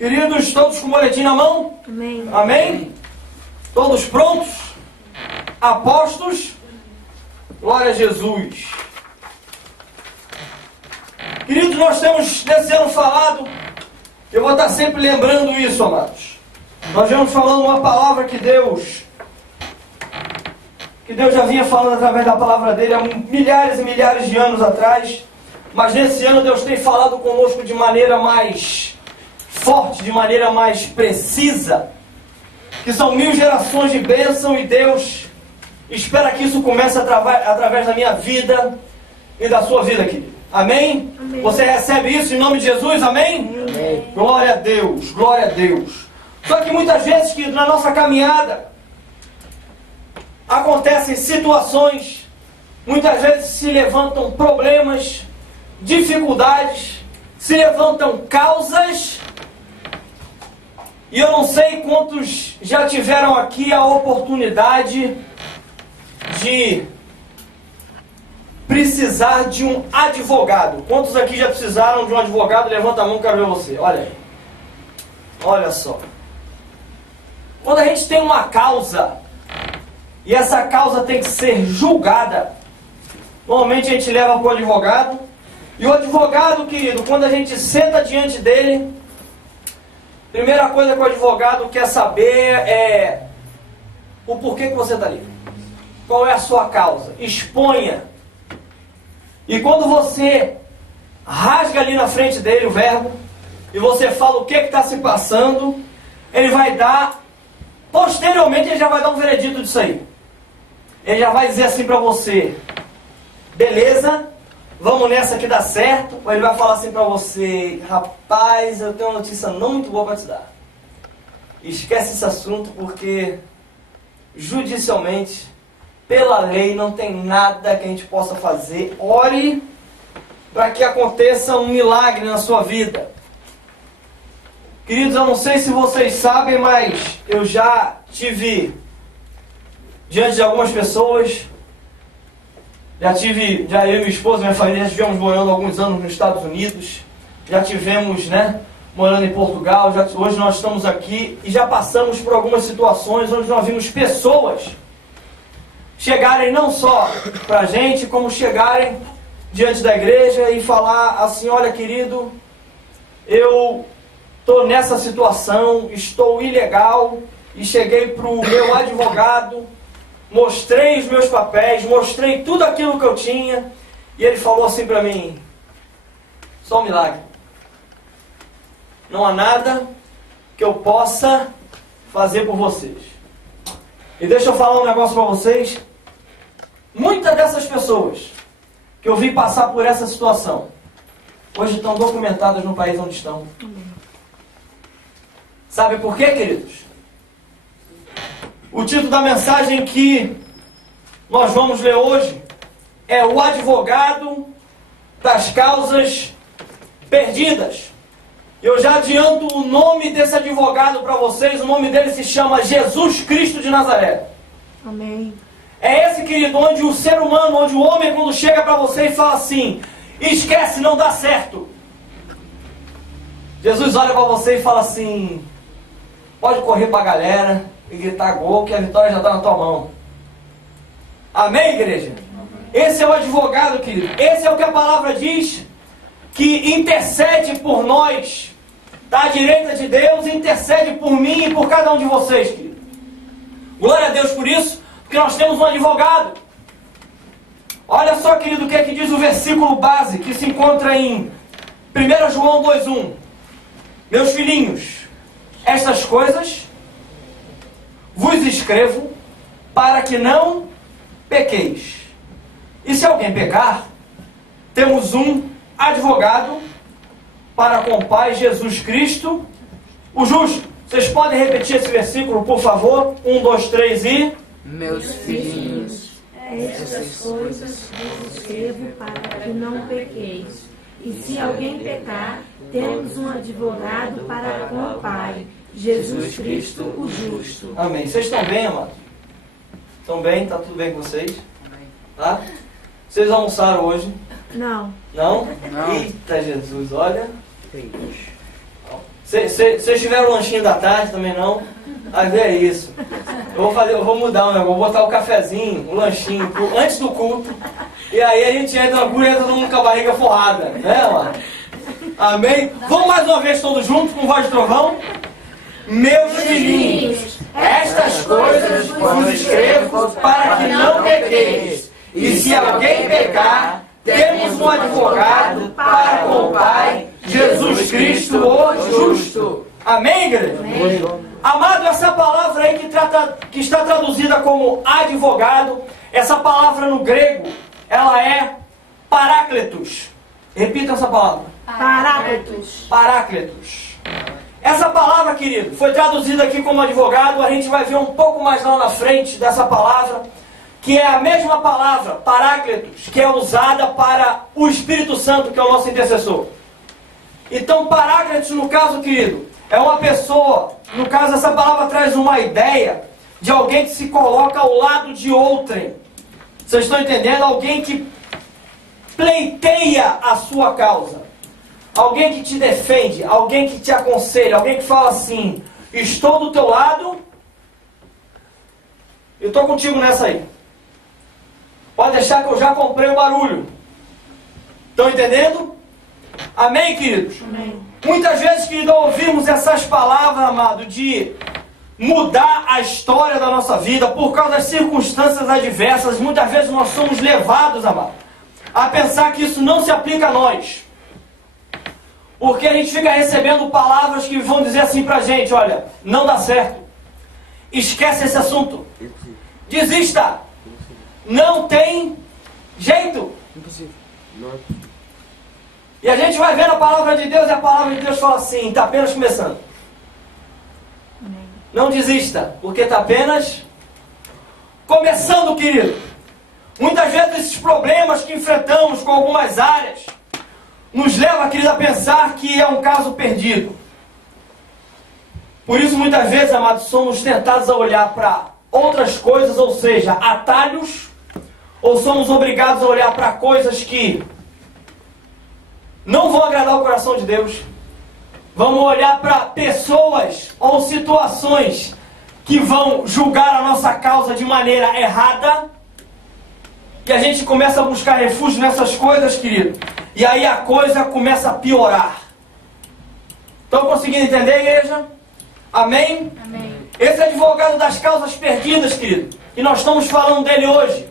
Queridos, todos com o boletim na mão? Amém. Amém? Todos prontos? Apostos? Glória a Jesus. Queridos, nós temos nesse ano falado, eu vou estar sempre lembrando isso, amados. Nós vamos falando uma palavra que Deus já vinha falando através da palavra dele há milhares e milhares de anos atrás. Mas nesse ano Deus tem falado conosco de maneira mais forte, de maneira mais precisa, que são 1000 gerações de bênção, e Deus espera que isso comece através da minha vida e da sua vida, querido. Amém? Amém. Você recebe isso em nome de Jesus? Amém? Amém. Glória a Deus, glória a Deus. Só que muitas vezes, querido, na nossa caminhada acontecem situações, muitas vezes se levantam problemas, dificuldades, se levantam causas. E eu não sei quantos já tiveram aqui a oportunidade de precisar de um advogado. Quantos aqui já precisaram de um advogado? Levanta a mão, quero ver você. Olha aí. Olha só. Quando a gente tem uma causa, e essa causa tem que ser julgada, normalmente a gente leva para o advogado. E o advogado, querido, quando a gente senta diante dele, primeira coisa que o advogado quer saber é o porquê que você está ali. Qual é a sua causa? Exponha. E quando você rasga ali na frente dele o verbo, e você fala o que está se passando, ele vai dar, posteriormente ele já vai dar um veredito disso aí. Ele já vai dizer assim para você: beleza, vamos nessa que dá certo. Ou ele vai falar assim para você: rapaz, eu tenho uma notícia não muito boa para te dar. Esquece esse assunto, porque judicialmente, pela lei, não tem nada que a gente possa fazer. Ore para que aconteça um milagre na sua vida. Queridos, eu não sei se vocês sabem, mas eu já tive diante de algumas pessoas. Já eu e minha esposa, minha família, já estivemos morando alguns anos nos Estados Unidos. Já tivemos, morando em Portugal. Hoje nós estamos aqui e já passamos por algumas situações onde nós vimos pessoas chegarem não só para a gente, como chegarem diante da igreja e falar assim: olha, querido, eu estou nessa situação, estou ilegal, e cheguei para o meu advogado, mostrei os meus papéis, mostrei tudo aquilo que eu tinha, e ele falou assim para mim: só um milagre. Não há nada que eu possa fazer por vocês. E deixa eu falar um negócio para vocês. Muitas dessas pessoas que eu vi passar por essa situação, hoje estão documentadas no país onde estão. Sabe por quê, queridos? O título da mensagem que nós vamos ler hoje é o advogado das causas perdidas. Eu já adianto o nome desse advogado para vocês. O nome dele se chama Jesus Cristo de Nazaré. Amém. É esse, querido, onde o ser humano, onde o homem, quando chega para você e fala assim: esquece, não dá certo. Jesus olha para você e fala assim: pode correr para a galera e gritar gol, que a vitória já está na tua mão. Amém, igreja? Amém. Esse é o advogado, querido. Esse é o que a palavra diz, que intercede por nós, está à direita de Deus, intercede por mim e por cada um de vocês, querido. Glória a Deus por isso, porque nós temos um advogado. Olha só, querido, o que é que diz o versículo base, que se encontra em 1 João 2,1. Meus filhinhos, estas coisas vos escrevo para que não pequeis. E se alguém pecar, temos um advogado para com o Pai, Jesus Cristo, o justo. Vocês podem repetir esse versículo, por favor? 1, 2, 3 e... Meus filhinhos, Estas coisas vos escrevo para que não pequeis. E se alguém pecar, temos um advogado para com o Pai, Jesus Cristo, o justo. Amém. Vocês estão bem, amados? Estão bem? Está tudo bem com vocês? Tá? Vocês almoçaram hoje? Não. Não? Não. Eita Jesus, olha. Vocês tiveram o lanchinho da tarde também não? Aí é isso. Eu vou mudar, né? Vou botar o cafezinho, o lanchinho, antes do culto. E aí a gente entra na cura e entra todo mundo com a barriga forrada. Né, mano? Amém? Vamos mais uma vez todos juntos com voz de trovão? Meus filhinhos, estas coisas vos escrevo para que não pequeis. E se alguém pecar, temos um advogado para com o Pai, Jesus Cristo, o justo. Amém, igreja? Amém. Amado, essa palavra aí que está traduzida como advogado, essa palavra no grego, ela é parácletos. Repita essa palavra. Parácletos. Parácletos. Essa palavra, querido, foi traduzida aqui como advogado. A gente vai ver um pouco mais lá na frente dessa palavra, que é a mesma palavra, parácletos, que é usada para o Espírito Santo, que é o nosso intercessor. Então, parácletos, no caso, querido, é uma pessoa, no caso, essa palavra traz uma ideia de alguém que se coloca ao lado de outrem. Vocês estão entendendo? Alguém que pleiteia a sua causa. Alguém que te defende, alguém que te aconselha, alguém que fala assim, estou do teu lado, eu estou contigo nessa aí. Pode deixar que eu já comprei o barulho. Estão entendendo? Amém, queridos? Amém. Muitas vezes, querido, ouvimos essas palavras, amado, de mudar a história da nossa vida por causa das circunstâncias adversas. Muitas vezes nós somos levados, amado, a pensar que isso não se aplica a nós. Porque a gente fica recebendo palavras que vão dizer assim pra gente, olha, não dá certo. Esquece esse assunto. Desista. Não tem jeito. Impossível. E a gente vai vendo a palavra de Deus e a palavra de Deus fala assim, está apenas começando. Não desista, porque está apenas começando, querido. Muitas vezes esses problemas que enfrentamos com algumas áreas nos leva, querido, a pensar que é um caso perdido. Por isso, muitas vezes, amados, somos tentados a olhar para outras coisas, ou seja, atalhos, ou somos obrigados a olhar para coisas que não vão agradar o coração de Deus. Vamos olhar para pessoas ou situações que vão julgar a nossa causa de maneira errada. E a gente começa a buscar refúgio nessas coisas, querido. E aí a coisa começa a piorar. Estão conseguindo entender, igreja? Amém? Amém. Esse advogado das causas perdidas, querido, que nós estamos falando dele hoje,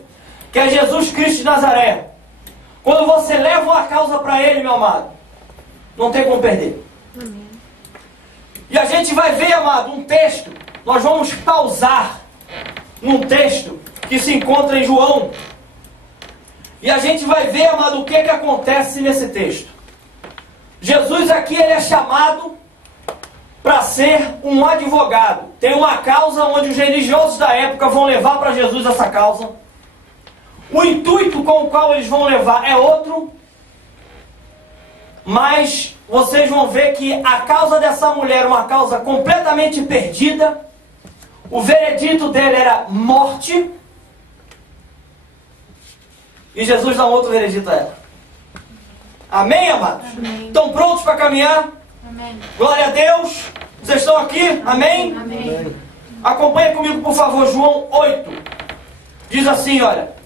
que é Jesus Cristo de Nazaré. Quando você leva uma causa para ele, meu amado, não tem como perder. Amém. E a gente vai ver, amado, um texto. Nós vamos pausar num texto que se encontra em João. E a gente vai ver, amado, o que acontece nesse texto. Jesus aqui, ele é chamado para ser um advogado. Tem uma causa onde os religiosos da época vão levar para Jesus essa causa. O intuito com o qual eles vão levar é outro. Mas vocês vão ver que a causa dessa mulher é uma causa completamente perdida. O veredito dele era morte. E Jesus dá um outro veredito a ela. Amém, amados? Amém. Estão prontos para caminhar? Amém. Glória a Deus. Vocês estão aqui? Amém? Amém. Acompanhe comigo, por favor, João 8. Diz assim, olha.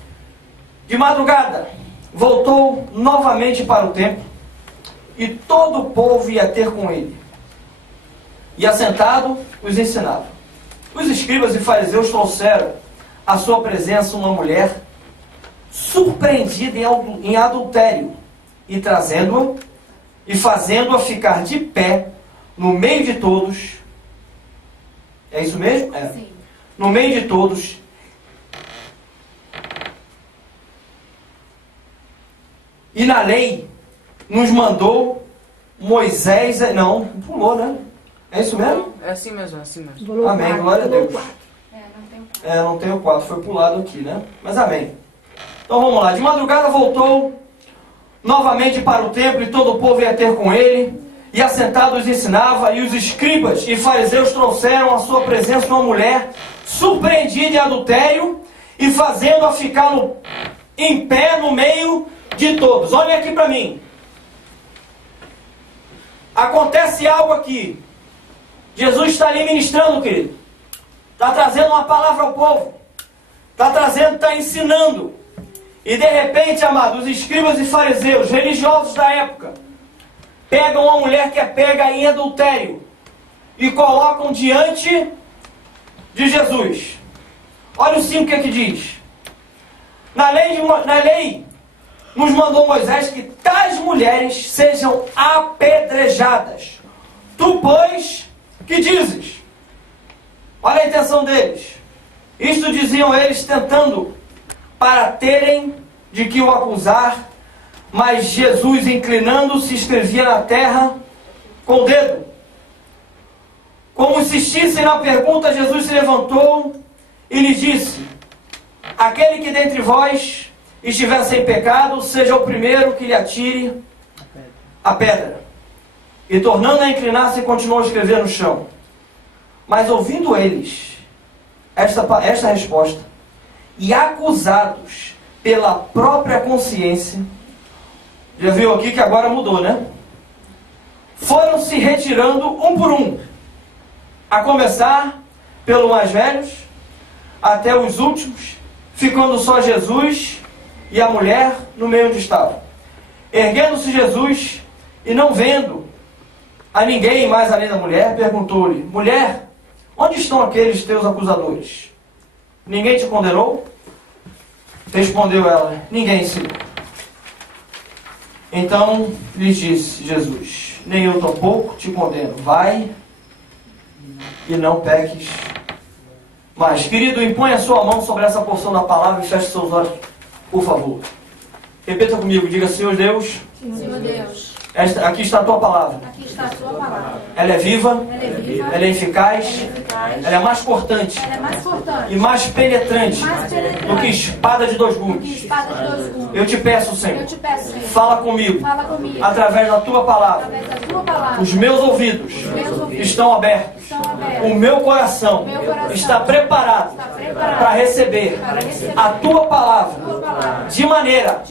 De madrugada, voltou novamente para o templo, e todo o povo ia ter com ele. E assentado, os ensinava. Os escribas e fariseus trouxeram à sua presença uma mulher surpreendida em adultério, e trazendo-a e fazendo-a ficar de pé no meio de todos. É isso mesmo? É. Sim. No meio de todos. E na lei nos mandou Moisés... Não, pulou, né? É isso mesmo? É assim mesmo, é assim mesmo. Amém, glória a Deus. Não tem não tem o 4, foi pulado aqui, né? Mas amém. Então vamos lá. De madrugada voltou novamente para o templo, e todo o povo ia ter com ele, e assentado os ensinava, e os escribas e fariseus trouxeram à sua presença uma mulher surpreendida em adultério, e fazendo-a ficar em pé no meio de todos. Olhem aqui para mim. acontece algo aqui. Jesus está ali ministrando, querido. Está trazendo uma palavra ao povo. Está ensinando. E de repente, amados, os escribas e fariseus, religiosos da época, pegam uma mulher que é pega em adultério e colocam diante de Jesus. Olha o 5 que diz. Na lei nos mandou Moisés que tais mulheres sejam apedrejadas. Tu, pois, que dizes? Olha a intenção deles. Isto diziam eles tentando para terem de que o acusar, mas Jesus, inclinando-se, escrevia na terra com o dedo. Como insistissem na pergunta, Jesus se levantou e lhe disse: aquele que dentre vós estiver sem pecado, seja o primeiro que lhe atire a pedra. E tornando a inclinar-se, continuou a escrever no chão. Mas ouvindo eles esta resposta, e acusados pela própria consciência, já viu aqui que agora mudou, né? Foram se retirando um por um, a começar pelo mais velhos, até os últimos, ficando só Jesus e a mulher no meio onde estava. Erguendo-se Jesus, e não vendo a ninguém mais além da mulher, perguntou-lhe: mulher, onde estão aqueles teus acusadores? Ninguém te condenou? Respondeu ela: ninguém, Senhor. Então lhes disse Jesus: nem eu tampouco te condeno. Vai e não peques mais. Querido, impõe a sua mão sobre essa porção da palavra e feche seus olhos, por favor. Repita comigo, diga: Senhor Deus, Senhor Deus, aqui está a tua palavra. aqui está a tua palavra. Ela é viva, ela é eficaz, ela é mais ela cortante é mais cortante e mais penetrante do que espada de dois que gumes. espada de dois gumes. Eu te peço, Senhor, Eu te peço, Senhor, fala comigo, fala comigo, através da tua palavra. através da tua palavra. Os meus ouvidos meus ouvidos estão abertos. estão abertos. O meu coração meu coração está preparado está preparado para receber a tua palavra palavra de maneira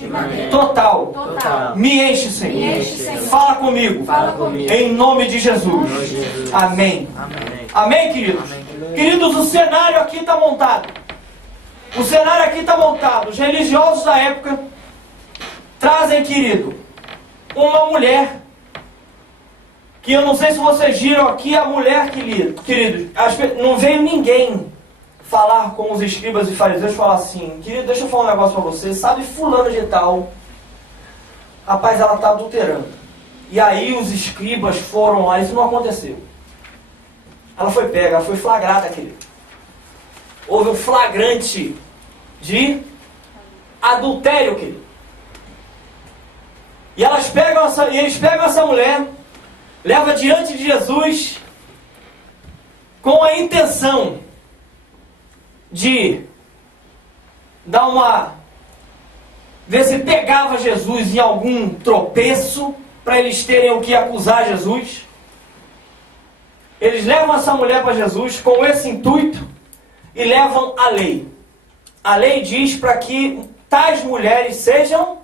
total. total. Me enche, Senhor. Me enche, Senhor. Fala comigo. Fala comigo. Em nome de Jesus. Amém. Amém, queridos? Queridos, o cenário aqui está montado. O cenário aqui está montado. Os religiosos da época trazem, querido, uma mulher que eu não sei se vocês viram aqui, a mulher, querido, não veio ninguém falar com os escribas e fariseus e falar assim: querido, deixa eu falar um negócio para você, sabe fulano de tal, rapaz, ela está adulterando. E aí os escribas foram lá, isso não aconteceu. Ela foi pega, ela foi flagrada, querido. Houve um flagrante de adultério, querido. E eles pegam essa mulher, leva diante de Jesus com a intenção de ver se pegava Jesus em algum tropeço, para eles terem o que acusar Jesus. Eles levam essa mulher para Jesus com esse intuito e levam a lei. A lei diz para que tais mulheres sejam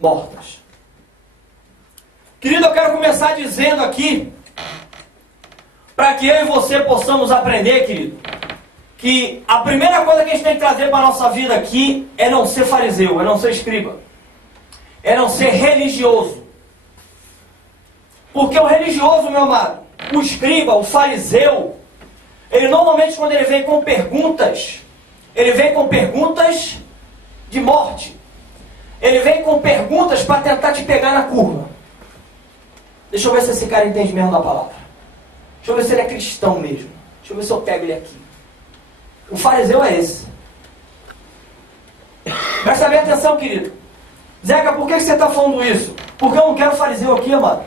mortas. Querido, eu quero começar dizendo aqui, para que eu e você possamos aprender, querido, que a primeira coisa que a gente tem que trazer para a nossa vida aqui é não ser fariseu, é não ser escriba, é não ser religioso. Porque o religioso, meu amado, o escriba, o fariseu, ele normalmente, quando ele vem com perguntas, ele vem com perguntas de morte. Ele vem com perguntas para tentar te pegar na curva. Deixa eu ver se esse cara entende mesmo da palavra. Deixa eu ver se ele é cristão mesmo. Deixa eu ver se eu pego ele aqui. O fariseu é esse. Presta bem atenção, querido. Zeca, por que você está falando isso? Porque eu não quero fariseu aqui, amado.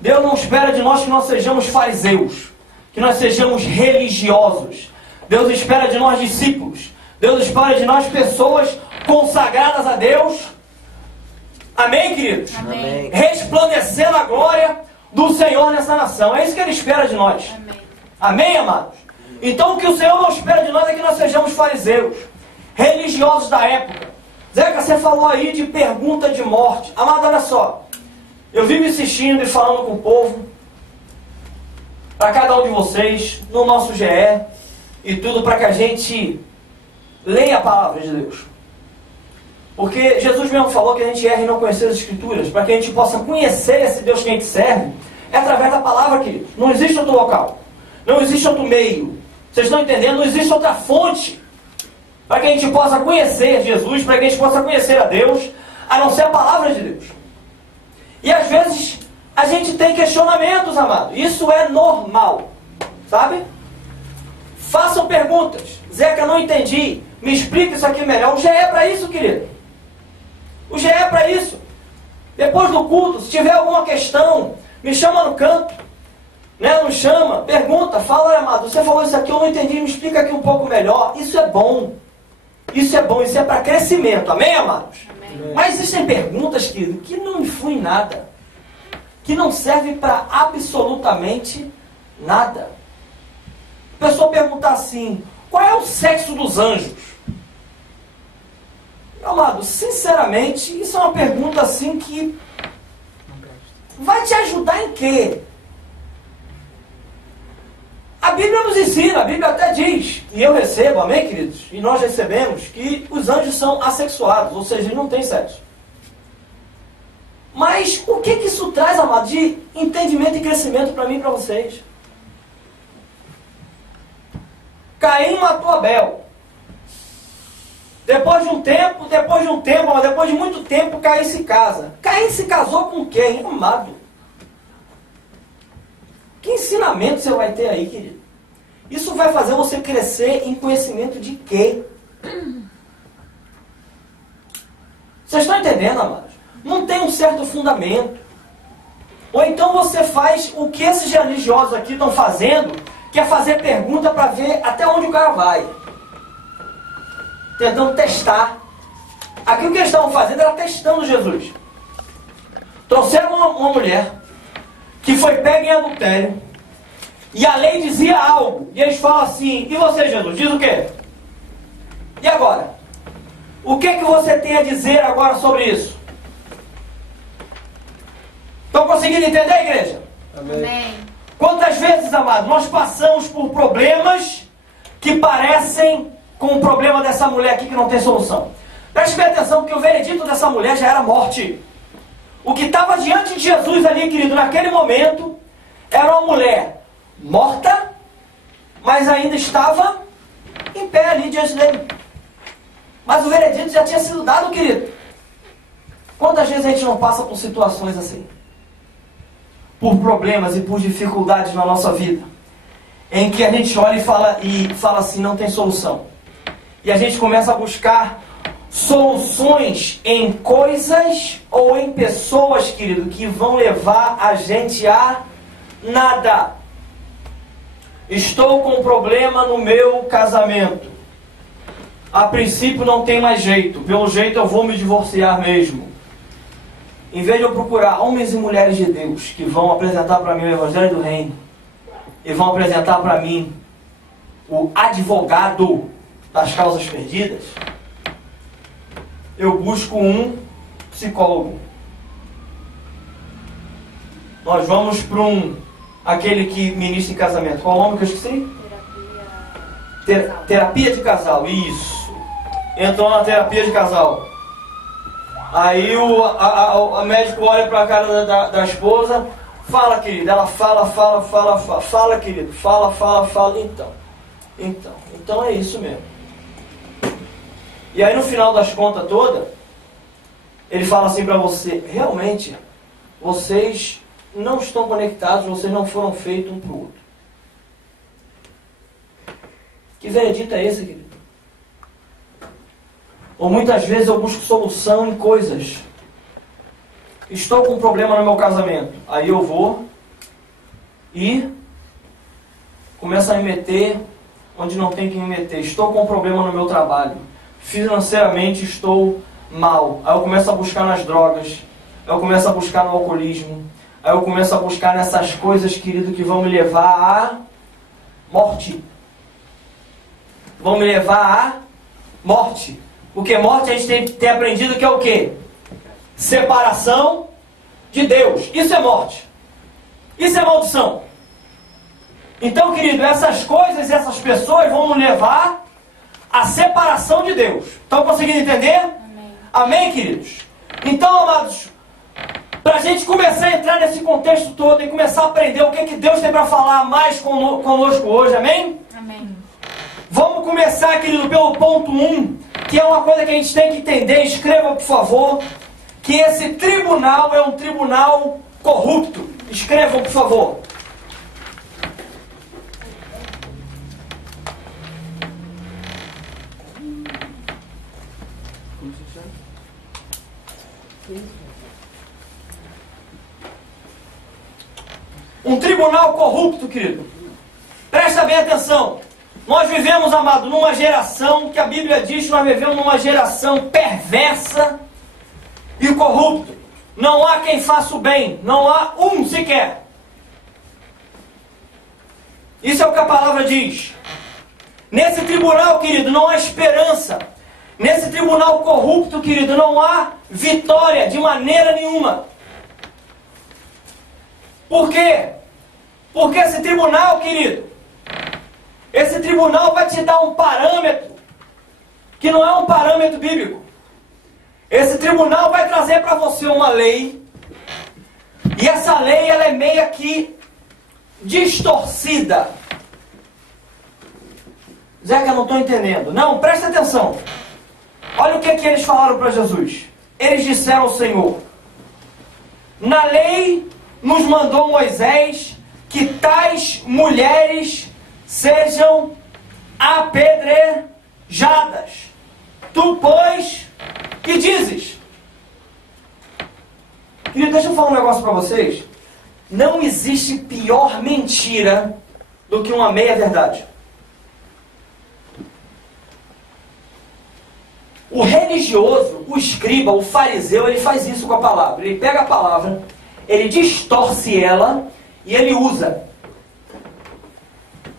Deus não espera de nós que nós sejamos fariseus, que nós sejamos religiosos. Deus espera de nós discípulos. Deus espera de nós pessoas consagradas a Deus. Amém, queridos? Amém. Resplandecendo a glória do Senhor nessa nação. É isso que Ele espera de nós. Amém. Amém, amados? Então o que o Senhor não espera de nós é que nós sejamos fariseus, religiosos da época. Zeca, você falou aí de pergunta de morte. Amado, olha só. Eu vivo insistindo e falando com o povo, para cada um de vocês, no nosso GE e tudo, para que a gente leia a palavra de Deus. Porque Jesus mesmo falou que a gente erra em não conhecer as Escrituras, para que a gente possa conhecer esse Deus que a gente serve, é através da palavra, queridos. Não existe outro local, não existe outro meio. Vocês estão entendendo? Não existe outra fonte para que a gente possa conhecer Jesus, para que a gente possa conhecer a Deus, a não ser a palavra de Deus. E às vezes a gente tem questionamentos, amado. Isso é normal, sabe? Façam perguntas. Zeca, não entendi. Me explica isso aqui melhor. O GE é para isso, querido. O GE é para isso. Depois do culto, se tiver alguma questão, me chama no canto. Né? Não chama, pergunta, fala, amado, você falou isso aqui, eu não entendi, me explica aqui um pouco melhor. Isso é bom. Isso é bom, isso é para crescimento. Amém, amados? Amém. Mas existem perguntas, querido, que não influem em nada. Que não servem para absolutamente nada. A pessoa perguntar assim, qual é o sexo dos anjos? Meu amado, sinceramente, isso é uma pergunta assim que vai te ajudar em quê? A Bíblia nos ensina, a Bíblia até diz, e eu recebo, amém, queridos? E nós recebemos que os anjos são assexuados, ou seja, eles não têm sexo. Mas o que isso traz, amado, de entendimento e crescimento para mim e para vocês? Caim matou Abel. Depois de muito tempo, Caim se casa. Caim se casou com quem? Amado. Que ensinamento você vai ter aí, querido? Isso vai fazer você crescer em conhecimento de quê? Vocês estão entendendo, amados? Não tem um certo fundamento. Ou então você faz o que esses religiosos aqui estão fazendo, que é fazer pergunta para ver até onde o cara vai. Tentando testar. Aqui o que eles estavam fazendo era testando Jesus. Trouxeram uma mulher que foi pega em adultério, e a lei dizia algo, e eles falam assim, e você, Jesus, diz o quê? E agora? O que você tem a dizer agora sobre isso? Estão conseguindo entender, igreja? Amém. Quantas vezes, amados, nós passamos por problemas que parecem com o problema dessa mulher aqui que não tem solução? Preste bem atenção, porque o veredito dessa mulher já era morte. O que estava diante de Jesus ali, querido, naquele momento, era uma mulher morta, mas ainda estava em pé ali diante dele. Mas o veredito já tinha sido dado, querido. Quantas vezes a gente não passa por situações assim? Por problemas e por dificuldades na nossa vida, em que a gente olha e fala assim, não tem solução. E a gente começa a buscar soluções em coisas ou em pessoas, querido, que vão levar a gente a nada. Estou com um problema no meu casamento. A princípio não tem mais jeito. Pelo jeito eu vou me divorciar mesmo. Em vez de eu procurar homens e mulheres de Deus que vão apresentar para mim o Evangelho do Reino e vão apresentar para mim o advogado das causas perdidas, eu busco um psicólogo. Nós vamos para aquele que ministra em casamento. Qual é o nome que eu esqueci? Terapia de casal. Isso. Entrou na terapia de casal. Aí o médico olha para a cara da esposa, fala, querido. Ela fala, querido. Fala. Então é isso mesmo. E aí no final das contas toda, ele fala assim para você, realmente, vocês não estão conectados, vocês não foram feitos um para o outro. Que veredito é esse, querido? Ou muitas vezes eu busco solução em coisas. Estou com um problema no meu casamento. Aí eu vou e começo a me meter onde não tem que me meter. Estou com um problema no meu trabalho. Financeiramente estou mal. Aí eu começo a buscar nas drogas. Aí eu começo a buscar no alcoolismo. Aí eu começo a buscar nessas coisas, querido, que vão me levar à morte. Vão me levar à morte. Porque morte a gente tem aprendido que é o quê? Separação de Deus. Isso é morte. Isso é maldição. Então, querido, essas coisas e essas pessoas vão nos levar à separação de Deus. Estão conseguindo entender? Amém. Amém, queridos? Então, amados, para a gente começar a entrar nesse contexto todo e começar a aprender o que Deus tem para falar mais conosco hoje, amém? Amém. Vamos começar, querido, pelo ponto 1, que é uma coisa que a gente tem que entender. Escreva, por favor, que esse tribunal é um tribunal corrupto. Escrevam, por favor. Um tribunal corrupto, querido. Presta bem atenção. Nós vivemos, amado, numa geração que a Bíblia diz que nós vivemos numa geração perversa e corrupta. Não há quem faça o bem. Não há um sequer. Isso é o que a palavra diz. Nesse tribunal, querido, não há esperança. Nesse tribunal corrupto, querido, não há vitória de maneira nenhuma. Por quê? Porque esse tribunal, querido, esse tribunal vai te dar um parâmetro que não é um parâmetro bíblico. Esse tribunal vai trazer para você uma lei, e essa lei ela é meio que distorcida. Zeca, eu não estou entendendo. Não, presta atenção. Olha o que eles falaram para Jesus. Eles disseram ao Senhor: na lei nos mandou Moisés que tais mulheres sejam apedrejadas. Tu, pois, que dizes? Querido, deixa eu falar um negócio para vocês. Não existe pior mentira do que uma meia-verdade. O religioso, o escriba, o fariseu, ele faz isso com a palavra. Ele pega a palavra, ele distorce ela e ele usa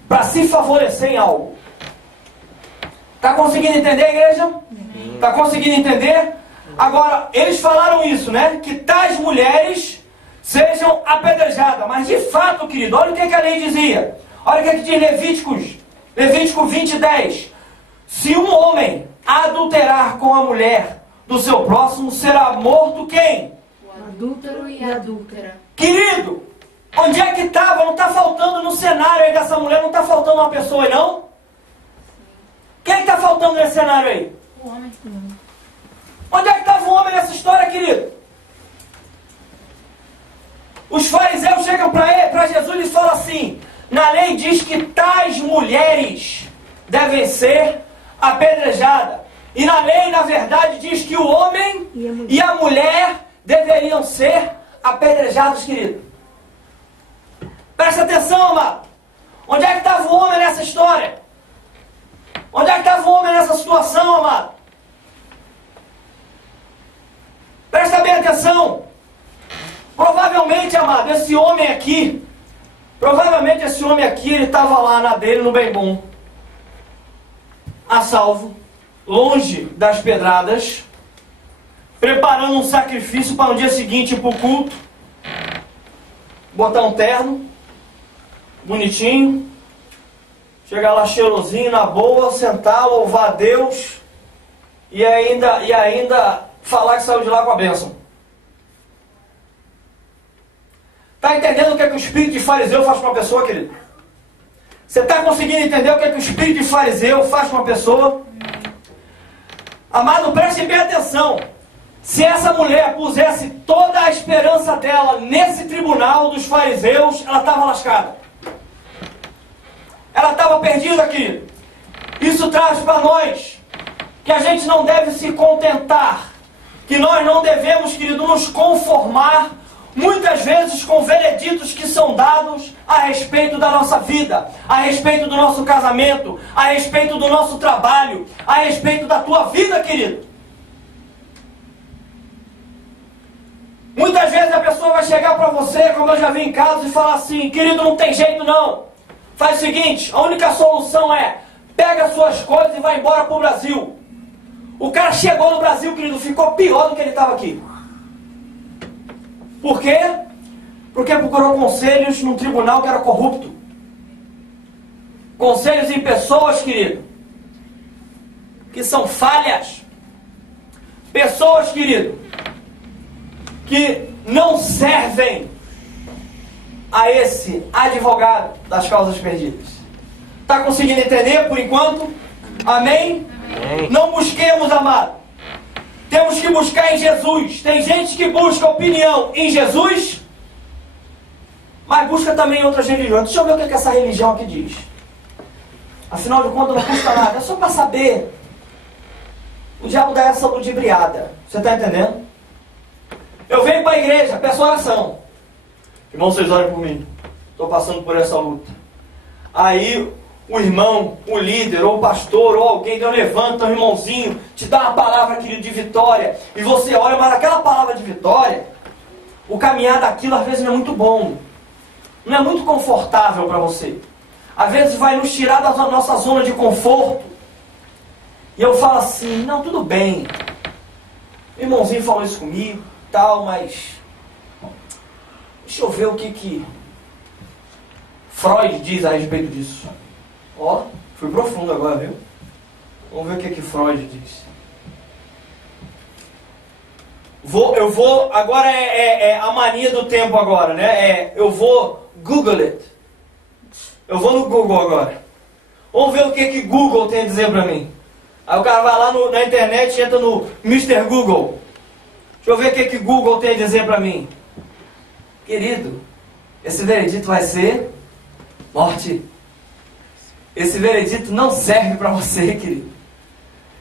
para se favorecer em algo. Está conseguindo entender, igreja? Está conseguindo entender? Agora, eles falaram isso, né? Que tais mulheres sejam apedrejadas. Mas de fato, querido, olha o que a lei dizia. Olha o que diz Levítico 20:10. Se um homem adulterar com a mulher do seu próximo, será morto quem? O adúltero e a adúltera. Querido, onde é que estava? Não está faltando no cenário aí dessa mulher, não está faltando uma pessoa aí, não? Quem está faltando nesse cenário aí? O homem. Onde é que estava o homem nessa história, querido? Os fariseus chegam para Jesus e falam assim: na lei diz que tais mulheres devem ser apedrejadas. E na lei, na verdade, diz que o homem e a mulher deveriam ser apedrejados, querido. Presta atenção, amado. Onde é que estava o homem nessa história? Onde é que estava o homem nessa situação, amado? Presta bem atenção. Provavelmente, amado, esse homem aqui, ele estava lá na dele, no bem bom, a salvo, longe das pedradas, preparando um sacrifício para no dia seguinte ir para o culto, botar um terno, bonitinho, chegar lá cheirosinho, na boa, sentar, louvar a Deus e ainda falar que saiu de lá com a bênção. Está entendendo o que é que o espírito de fariseu faz com uma pessoa, querido? Você está conseguindo entender o que é que o espírito de fariseu faz com uma pessoa? Amado, preste bem atenção. Se essa mulher pusesse toda a esperança dela nesse tribunal dos fariseus, ela estava lascada. Ela estava perdida, querido. Isso traz para nós que a gente não deve se contentar, que nós não devemos, querido, nos conformar muitas vezes com vereditos que são dados a respeito da nossa vida, a respeito do nosso casamento, a respeito do nosso trabalho, a respeito da tua vida, querido. Muitas vezes a pessoa vai chegar para você, como eu já vi em casos, e falar assim: querido, não tem jeito não. Faz o seguinte, a única solução é: pega as suas coisas e vai embora para o Brasil. O cara chegou no Brasil, querido, ficou pior do que ele estava aqui. Por quê? Porque procurou conselhos num tribunal que era corrupto. Conselhos em pessoas, querido, que são falhas. Pessoas, querido, que não servem a esse advogado das causas perdidas. Está conseguindo entender por enquanto? Amém? Amém. Não busquemos, amado. Temos que buscar em Jesus. Tem gente que busca opinião em Jesus, mas busca também em outras religiões. Deixa eu ver o que essa religião aqui diz. Afinal de contas não custa nada. É só para saber. O diabo dá essa ludibriada. Você está entendendo? Eu venho para a igreja, peço oração. Irmão, vocês orem por mim. Estou passando por essa luta. Aí o irmão, o líder, ou o pastor, ou alguém levanta, um irmãozinho, te dá uma palavra, querido, de vitória. E você olha, mas aquela palavra de vitória, o caminhar daquilo às vezes não é muito bom. Não é muito confortável para você. Às vezes vai nos tirar da nossa zona de conforto. E eu falo assim, não, tudo bem. O irmãozinho falou isso comigo, tal, mas deixa eu ver o que Freud diz a respeito disso. Ó, fui profundo agora, viu? Vamos ver o que Freud diz. Agora é a mania do tempo agora, né? Eu vou Google it. Eu vou no Google agora. Vamos ver o que Google tem a dizer pra mim. Aí o cara vai lá na internet e entra no Mr. Google. Deixa eu ver o que Google tem a dizer pra mim. Querido, esse veredito vai ser morte. Esse veredito não serve para você, querido.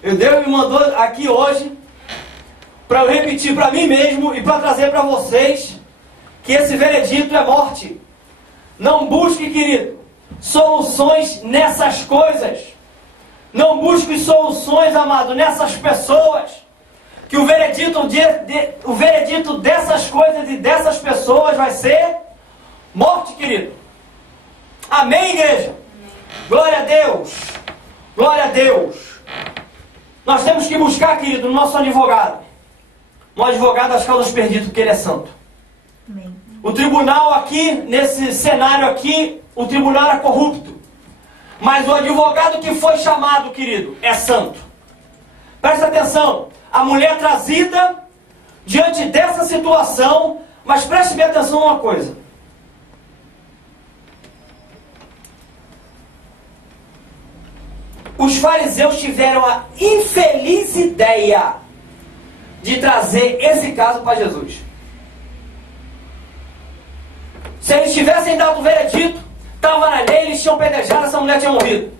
Deus me mandou aqui hoje para eu repetir para mim mesmo e para trazer para vocês que esse veredito é morte. Não busque, querido, soluções nessas coisas. Não busque soluções, amado, nessas pessoas. Que o veredito dessas coisas e dessas pessoas vai ser morte, querido. Amém, igreja? Glória a Deus. Glória a Deus. Nós temos que buscar, querido, no nosso advogado. Um advogado das causas perdidas, porque ele é santo. Amém. O tribunal aqui, nesse cenário aqui, o tribunal é corrupto. Mas o advogado que foi chamado, querido, é santo. Presta atenção. A mulher trazida diante dessa situação, mas preste bem atenção numa coisa. Os fariseus tiveram a infeliz ideia de trazer esse caso para Jesus. Se eles tivessem dado o veredito, estava na lei, eles tinham pedejado, essa mulher tinha morrido.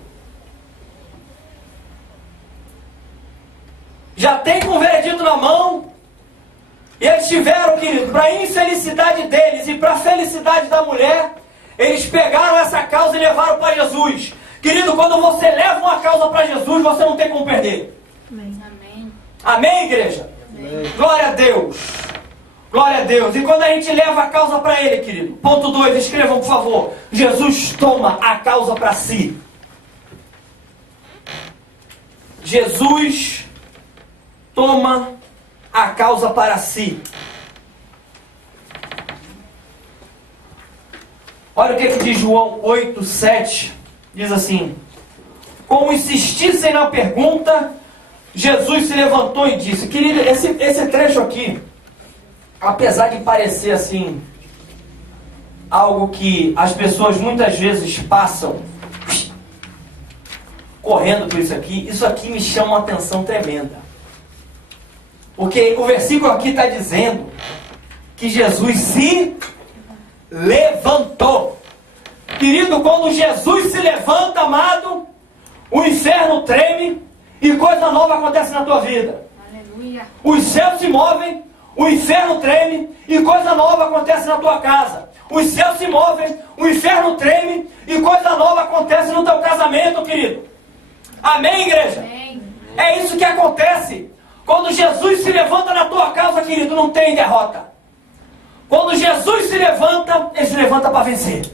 Já tem com o veredito na mão, e eles tiveram, querido, para a infelicidade deles e para a felicidade da mulher, eles pegaram essa causa e levaram para Jesus. Querido, quando você leva uma causa para Jesus, você não tem como perder. Amém. Amém. Amém, igreja? Amém. Glória a Deus. Glória a Deus. E quando a gente leva a causa para Ele, querido, ponto 2, escrevam, por favor. Jesus toma a causa para si. Jesus toma a causa para si. Olha o que diz João 8:7. Diz assim: como insistissem na pergunta, Jesus se levantou e disse. Querido, esse trecho aqui, apesar de parecer assim algo que as pessoas muitas vezes passam correndo por isso aqui me chama uma atenção tremenda. Porque o versículo aqui está dizendo que Jesus se levantou. Querido, quando Jesus se levanta, amado, o inferno treme e coisa nova acontece na tua vida. Aleluia. Os céus se movem, o inferno treme e coisa nova acontece na tua casa. Os céus se movem, o inferno treme e coisa nova acontece no teu casamento, querido. Amém, igreja? Amém. É isso que acontece. Quando Jesus se levanta na tua causa, querido, não tem derrota. Quando Jesus se levanta, ele se levanta para vencer.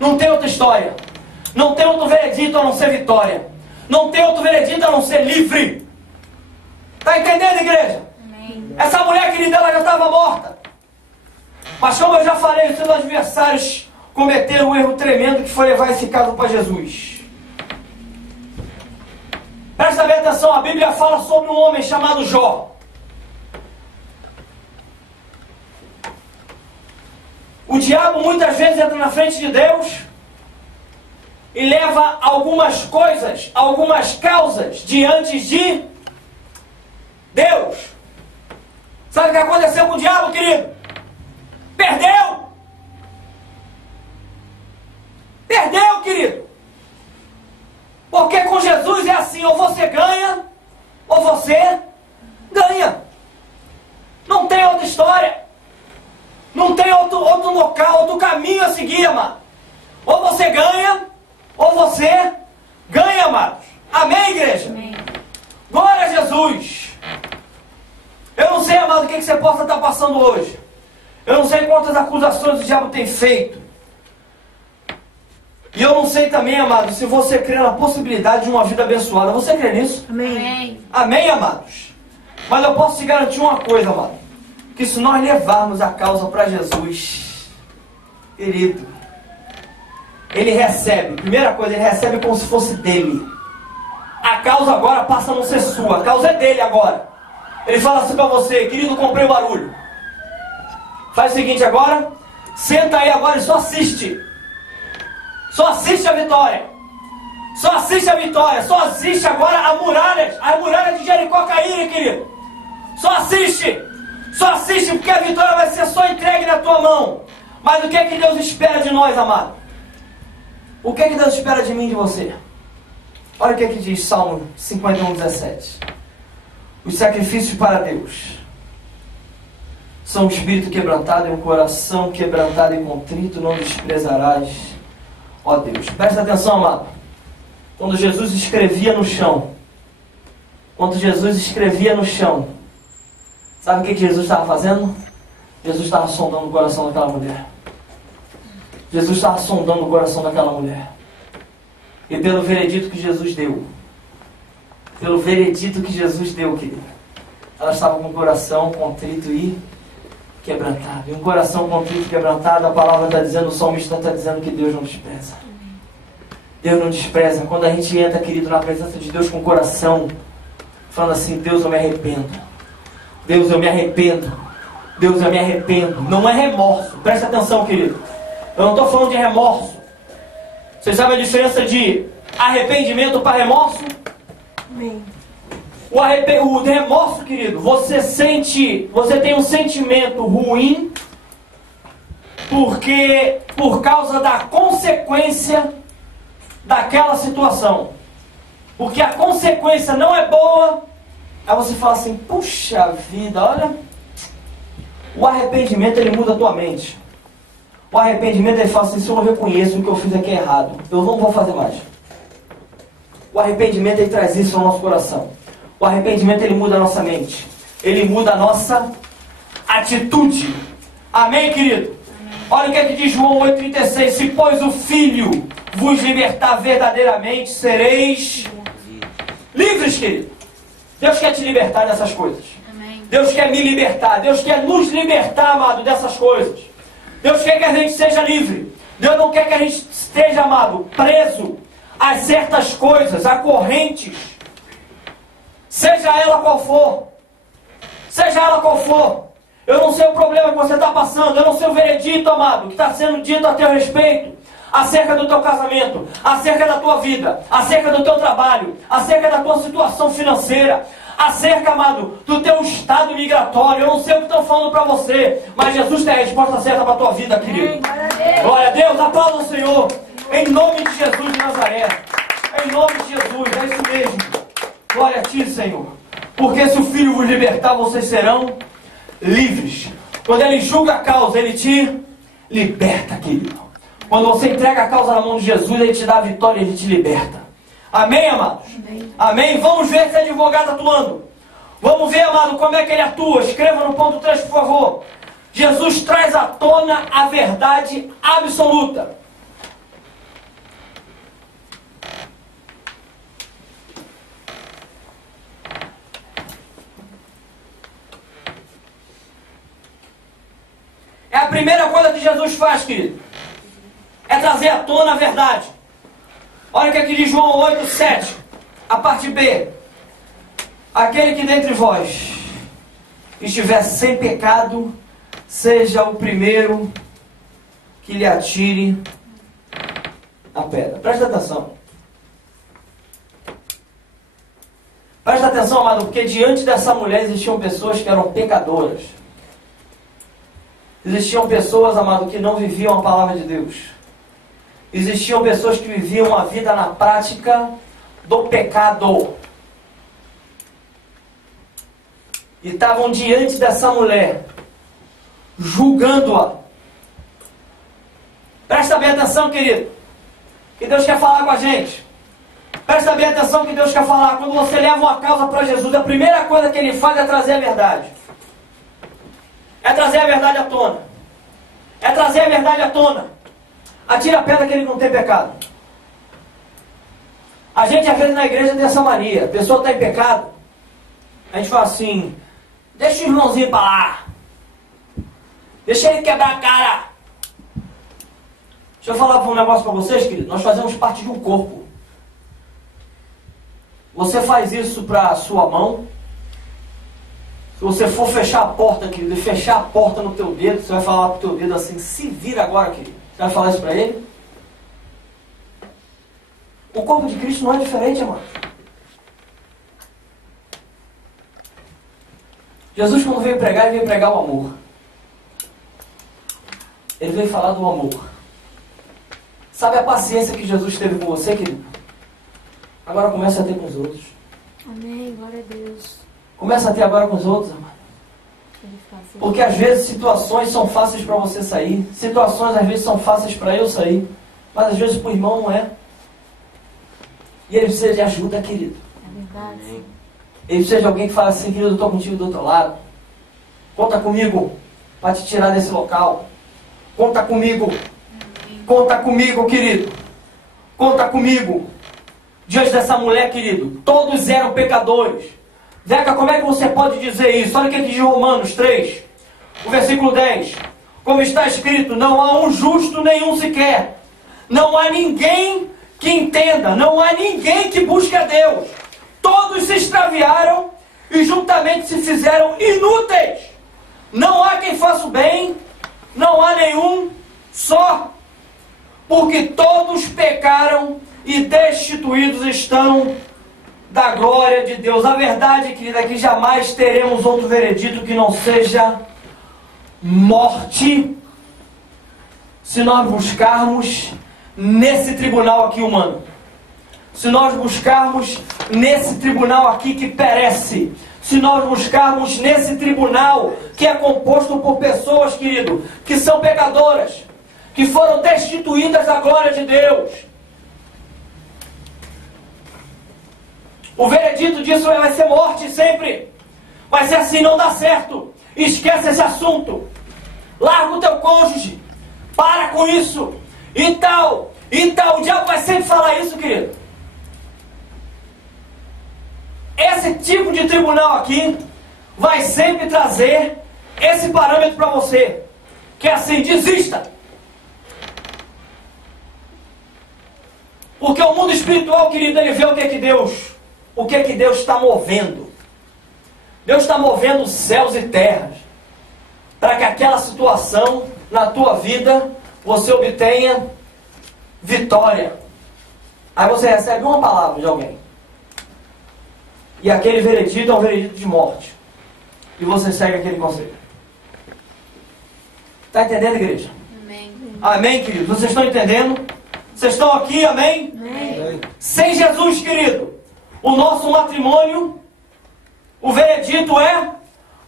Não tem outra história. Não tem outro veredito a não ser vitória. Não tem outro veredito a não ser livre. Está entendendo, igreja? Amém. Essa mulher, querida, ela já estava morta. Mas como eu já falei, os seus adversários cometeram um erro tremendo que foi levar esse caso para Jesus. Presta bem atenção, a Bíblia fala sobre um homem chamado Jó. O diabo muitas vezes entra na frente de Deus e leva algumas coisas, algumas causas diante de Deus. Sabe o que aconteceu com o diabo, querido? Perdeu! Perdeu, querido! Porque com Jesus é assim, ou você ganha, ou você ganha. Não tem outra história. Não tem outro local, outro caminho a seguir, amado. Ou você ganha, ou você ganha, amados. Amém, igreja? Amém. Glória a Jesus. Eu não sei, amado, o que você possa estar passando hoje. Eu não sei quantas acusações o diabo tem feito. E eu não sei também, amado, se você crê na possibilidade de uma vida abençoada. Você crê nisso? Amém. Amém, amados? Mas eu posso te garantir uma coisa, amado. Que se nós levarmos a causa para Jesus, querido, ele recebe, primeira coisa, ele recebe como se fosse dele. A causa agora passa a não ser sua, a causa é dele agora. Ele fala assim para você: querido, comprei o barulho. Faz o seguinte agora, senta aí agora e só assiste. Só assiste a vitória. Só assiste a vitória. Só assiste agora as muralhas de Jericó caírem, querido. Só assiste. Só assiste, porque a vitória vai ser só entregue na tua mão. Mas o que é que Deus espera de nós, amado? O que é que Deus espera de mim e de você? Olha o que é que diz Salmo 51:17. Os sacrifícios para Deus são um espírito quebrantado e um coração quebrantado e contrito não desprezarás, ó Deus. Presta atenção, amado. Quando Jesus escrevia no chão, sabe o que Jesus estava fazendo? Jesus estava sondando o coração daquela mulher. Jesus estava sondando o coração daquela mulher. E pelo veredito que Jesus deu, querido, ela estava com o coração contrito e quebrantado. E um coração contrito e quebrantado, a palavra está dizendo, o salmista está dizendo que Deus não despreza. Deus não despreza. Quando a gente entra, querido, na presença de Deus com o coração, falando assim: Deus, eu me arrependo. Deus, eu me arrependo. Deus, eu me arrependo. Não é remorso. Presta atenção, querido. Eu não estou falando de remorso. Você sabe a diferença de arrependimento para remorso? Amém. O remorso, querido, você tem um sentimento ruim por causa da consequência daquela situação. Porque a consequência não é boa. Aí você fala assim: puxa vida, olha. O arrependimento, ele muda a tua mente. O arrependimento, ele fala assim: se eu não reconheço o que eu fiz aqui é errado, eu não vou fazer mais. O arrependimento, ele traz isso ao nosso coração. O arrependimento, ele muda a nossa mente. Ele muda a nossa atitude. Amém, querido? Amém. Olha o que é que diz João 8,36. Se pois o Filho vos libertar verdadeiramente, sereis livres, querido. Deus quer te libertar dessas coisas. Amém. Deus quer me libertar. Deus quer nos libertar, amado, dessas coisas. Deus quer que a gente seja livre. Deus não quer que a gente esteja, amado, preso a certas coisas, a correntes. Seja ela qual for. Seja ela qual for. Eu não sei o problema que você está passando. Eu não sei o veredito, amado, que está sendo dito a teu respeito. Acerca do teu casamento, acerca da tua vida, acerca do teu trabalho, acerca da tua situação financeira, acerca, amado, do teu estado migratório. Eu não sei o que estão falando para você, mas Jesus tem a resposta certa para a tua vida, querido. Glória a Deus, aplauda o Senhor, em nome de Jesus de Nazaré. Em nome de Jesus, é isso mesmo. Glória a ti, Senhor. Porque se o Filho vos libertar, vocês serão livres. Quando Ele julga a causa, Ele te liberta, querido. Quando você entrega a causa na mão de Jesus, Ele te dá a vitória e Ele te liberta. Amém, amados? Amém. Amém? Vamos ver esse advogado atuando. Vamos ver, amado, como é que ele atua. Escreva no ponto 3, por favor. Jesus traz à tona a verdade absoluta. É a primeira coisa que Jesus faz, querido, é trazer à tona a verdade. Olha o que aqui diz João 8:7, a parte B. Aquele que dentre vós estiver sem pecado, seja o primeiro que lhe atire a pedra. Presta atenção. Presta atenção, amado, porque diante dessa mulher existiam pessoas que eram pecadoras. Existiam pessoas, amado, que não viviam a palavra de Deus. Existiam pessoas que viviam a vida na prática do pecado. E estavam diante dessa mulher, julgando-a. Presta bem atenção, querido, que Deus quer falar com a gente. Presta bem atenção que Deus quer falar. Quando você leva uma causa para Jesus, a primeira coisa que Ele faz é trazer a verdade. É trazer a verdade à tona. É trazer a verdade à tona. Atira a pedra que ele não tem pecado. A gente às vezes na igreja tem essa mania. A pessoa está em pecado, a gente fala assim: deixa o irmãozinho para lá. Deixa ele quebrar a cara. Deixa eu falar um negócio para vocês, querido. Nós fazemos parte de um corpo. Você faz isso para a sua mão. Se você for fechar a porta, querido, e fechar a porta no teu dedo, você vai falar pro teu dedo assim: se vira agora, querido. Você vai falar isso para ele? O corpo de Cristo não é diferente, amado. Jesus, quando veio pregar, ele veio pregar o amor. Ele veio falar do amor. Sabe a paciência que Jesus teve com você, querido? Agora começa a ter com os outros. Amém, glória a Deus. Começa a ter agora com os outros, amado. Porque às vezes situações são fáceis para você sair. Situações às vezes são fáceis para eu sair. Mas às vezes para o irmão não é. E ele precisa de ajuda, querido. É verdade. Ele precisa de alguém que fala assim: querido, eu estou contigo do outro lado. Conta comigo para te tirar desse local. Conta comigo. Conta comigo, querido. Conta comigo. Diante dessa mulher, querido, todos eram pecadores. Zeca, como é que você pode dizer isso? Olha o que diz Romanos 3, o versículo 10. Como está escrito: não há um justo nenhum sequer. Não há ninguém que entenda. Não há ninguém que busque a Deus. Todos se extraviaram e juntamente se fizeram inúteis. Não há quem faça o bem. Não há nenhum só. Porque todos pecaram e destituídos estão da glória de Deus. A verdade, querida, é que jamais teremos outro veredito que não seja morte, se nós buscarmos nesse tribunal aqui humano. Se nós buscarmos nesse tribunal aqui que perece. Se nós buscarmos nesse tribunal que é composto por pessoas, querido, que são pecadoras, que foram destituídas da glória de Deus. O veredito disso vai ser morte sempre. Vai ser assim: não dá certo. Esquece esse assunto. Larga o teu cônjuge. Para com isso. E tal. O diabo vai sempre falar isso, querido. Esse tipo de tribunal aqui vai sempre trazer esse parâmetro para você. Que é assim: desista. Porque o mundo espiritual, querido, ele vê o que que Deus está movendo. Deus está movendo céus e terras para que aquela situação na tua vida você obtenha vitória. Aí você recebe uma palavra de alguém e aquele veredito é um veredito de morte, e você segue aquele conselho. Está entendendo, igreja? Amém. Amém, querido? Vocês estão entendendo? Vocês estão aqui, amém? Amém. Sem Jesus, querido, o nosso matrimônio, o veredito é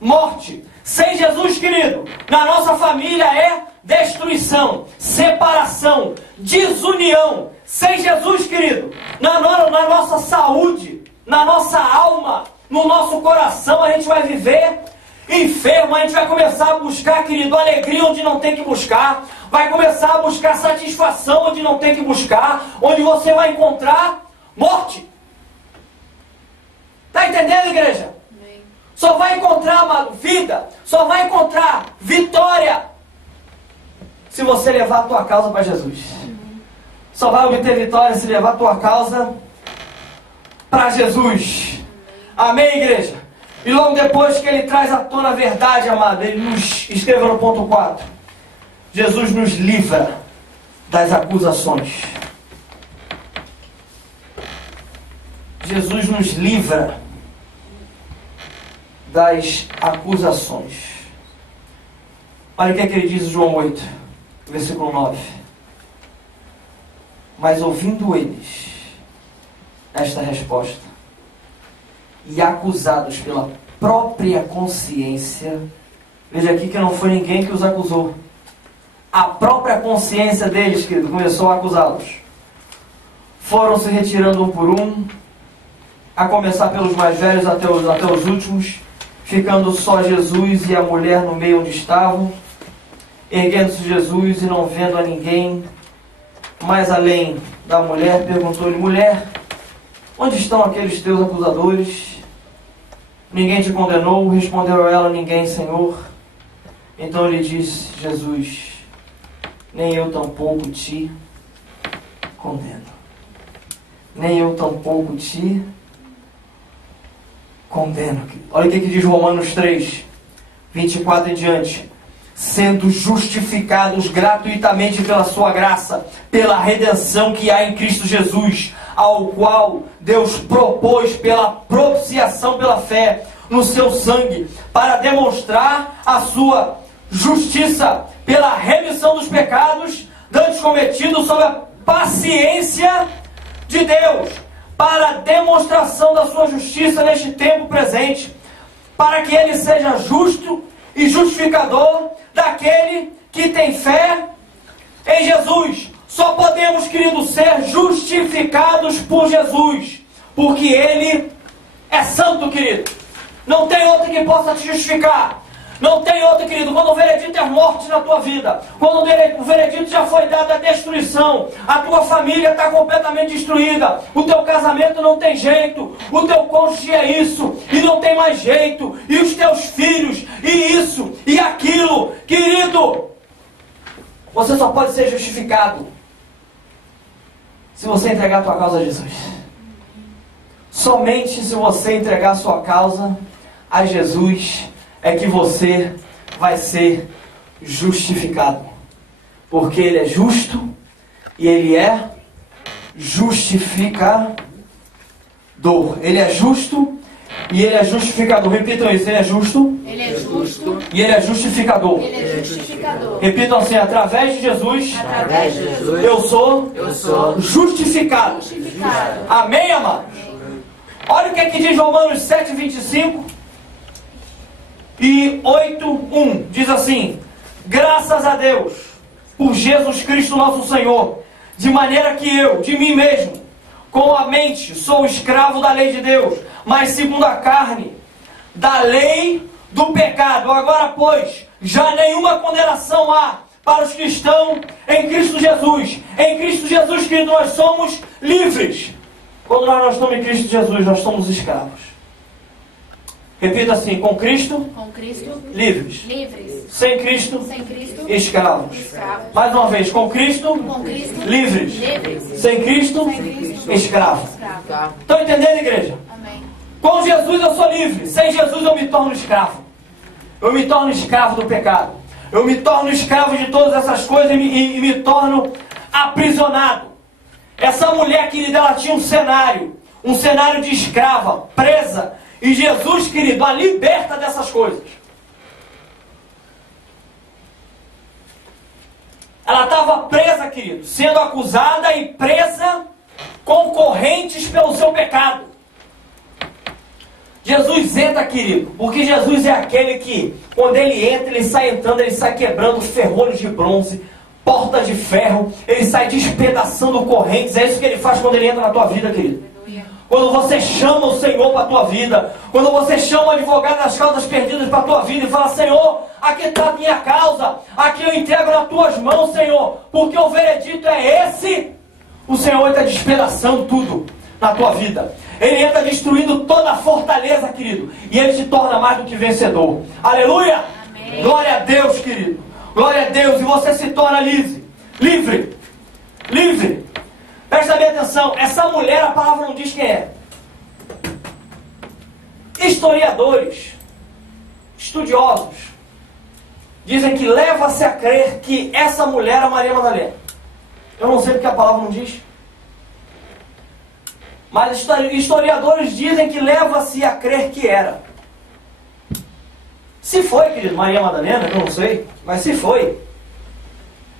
morte. Sem Jesus, querido, na nossa família é destruição, separação, desunião. Sem Jesus, querido, na nossa saúde, na nossa alma, no nosso coração, a gente vai viver enfermo. A gente vai começar a buscar, querido, alegria onde não tem que buscar. Vai começar a buscar satisfação onde não tem que buscar. Onde você vai encontrar morte. Está entendendo, igreja? Amém. Só vai encontrar, amado, vida. Só vai encontrar vitória se você levar a tua causa para Jesus. Só vai obter vitória se levar a tua causa para Jesus. Amém, igreja? E logo depois que ele traz à tona a verdade, amado, ele nos escreva no ponto 4. Jesus nos livra das acusações. Jesus nos livra das acusações. Olha o que ele diz em João 8, versículo 9. Mas ouvindo eles esta resposta, e acusados pela própria consciência, veja aqui que não foi ninguém que os acusou. A própria consciência deles, querido, começou a acusá-los. Foram se retirando um por um, a começar pelos mais velhos até os últimos, ficando só Jesus e a mulher no meio onde estavam. Erguendo-se Jesus e não vendo a ninguém mais além da mulher, perguntou-lhe: mulher, onde estão aqueles teus acusadores? Ninguém te condenou? Respondeu ela: ninguém, Senhor. Então lhe disse Jesus: nem eu tampouco te condeno. Nem eu tampouco te condeno. Olha o que diz Romanos 3, 24 em diante. Sendo justificados gratuitamente pela sua graça, pela redenção que há em Cristo Jesus, ao qual Deus propôs pela propiciação pela fé no seu sangue, para demonstrar a sua justiça pela remissão dos pecados dantes cometidos sob a paciência de Deus, para a demonstração da sua justiça neste tempo presente, para que ele seja justo e justificador daquele que tem fé em Jesus. Só podemos, queridos, ser justificados por Jesus, porque Ele é santo, querido. Não tem outro que possa te justificar. Não tem outro, querido. Quando o veredito é morte na tua vida, quando o veredito já foi dado a destruição, a tua família está completamente destruída, o teu casamento não tem jeito, o teu cônjuge é isso, e não tem mais jeito, e os teus filhos, e isso, e aquilo, querido, você só pode ser justificado se você entregar a tua causa a Jesus. Somente se você entregar a sua causa a Jesus é que você vai ser justificado. Porque Ele é justo e Ele é justificador. Ele é justo e Ele é justificador. Repitam isso: Ele é justo, Ele é justo e Ele é justificador. Ele é justificador. Repitam assim: através de Jesus, eu sou justificado. Amém, amados? Olha o que diz Romanos 7, 25 e 8, 1. Diz assim: graças a Deus por Jesus Cristo nosso Senhor, de maneira que eu, de mim mesmo, com a mente, sou escravo da lei de Deus, mas segundo a carne, da lei do pecado. Agora, pois, já nenhuma condenação há para os que estão em Cristo Jesus. Em Cristo Jesus, que nós somos livres. Quando nós não estamos em Cristo Jesus, nós somos escravos. Repita assim: com Cristo, livres. Sem Cristo, escravos. Mais uma vez: com Cristo, livres. Sem Cristo, escravos. Estão entendendo, igreja? Amém. Com Jesus eu sou livre. Sem Jesus eu me torno escravo. Eu me torno escravo do pecado. Eu me torno escravo de todas essas coisas e me torno aprisionado. Essa mulher, querida, ela tinha um cenário de escrava, presa. E Jesus, querido, a liberta dessas coisas. Ela estava presa, querido, sendo acusada e presa com correntes pelo seu pecado. Jesus entra, querido, porque Jesus é aquele que, quando Ele entra, Ele sai entrando, Ele sai quebrando ferrolhos de bronze, portas de ferro, Ele sai despedaçando correntes. É isso que Ele faz quando Ele entra na tua vida, querido. Quando você chama o Senhor para a tua vida, quando você chama o advogado das causas perdidas para a tua vida e fala: Senhor, aqui está a minha causa, aqui eu entrego nas tuas mãos, Senhor, porque o veredito é esse, o Senhor está despedaçando tudo na tua vida. Ele entra destruindo toda a fortaleza, querido, e Ele te torna mais do que vencedor. Aleluia! Amém. Glória a Deus, querido. Glória a Deus. E você se torna livre. Livre. Livre. Presta bem atenção. Essa mulher, a palavra não diz quem é. Historiadores, estudiosos, dizem que leva-se a crer que essa mulher é Maria Madalena. Eu não sei porque a palavra não diz. Mas historiadores dizem que leva-se a crer que era. Se foi, querido, Maria Madalena, eu não sei, mas se foi.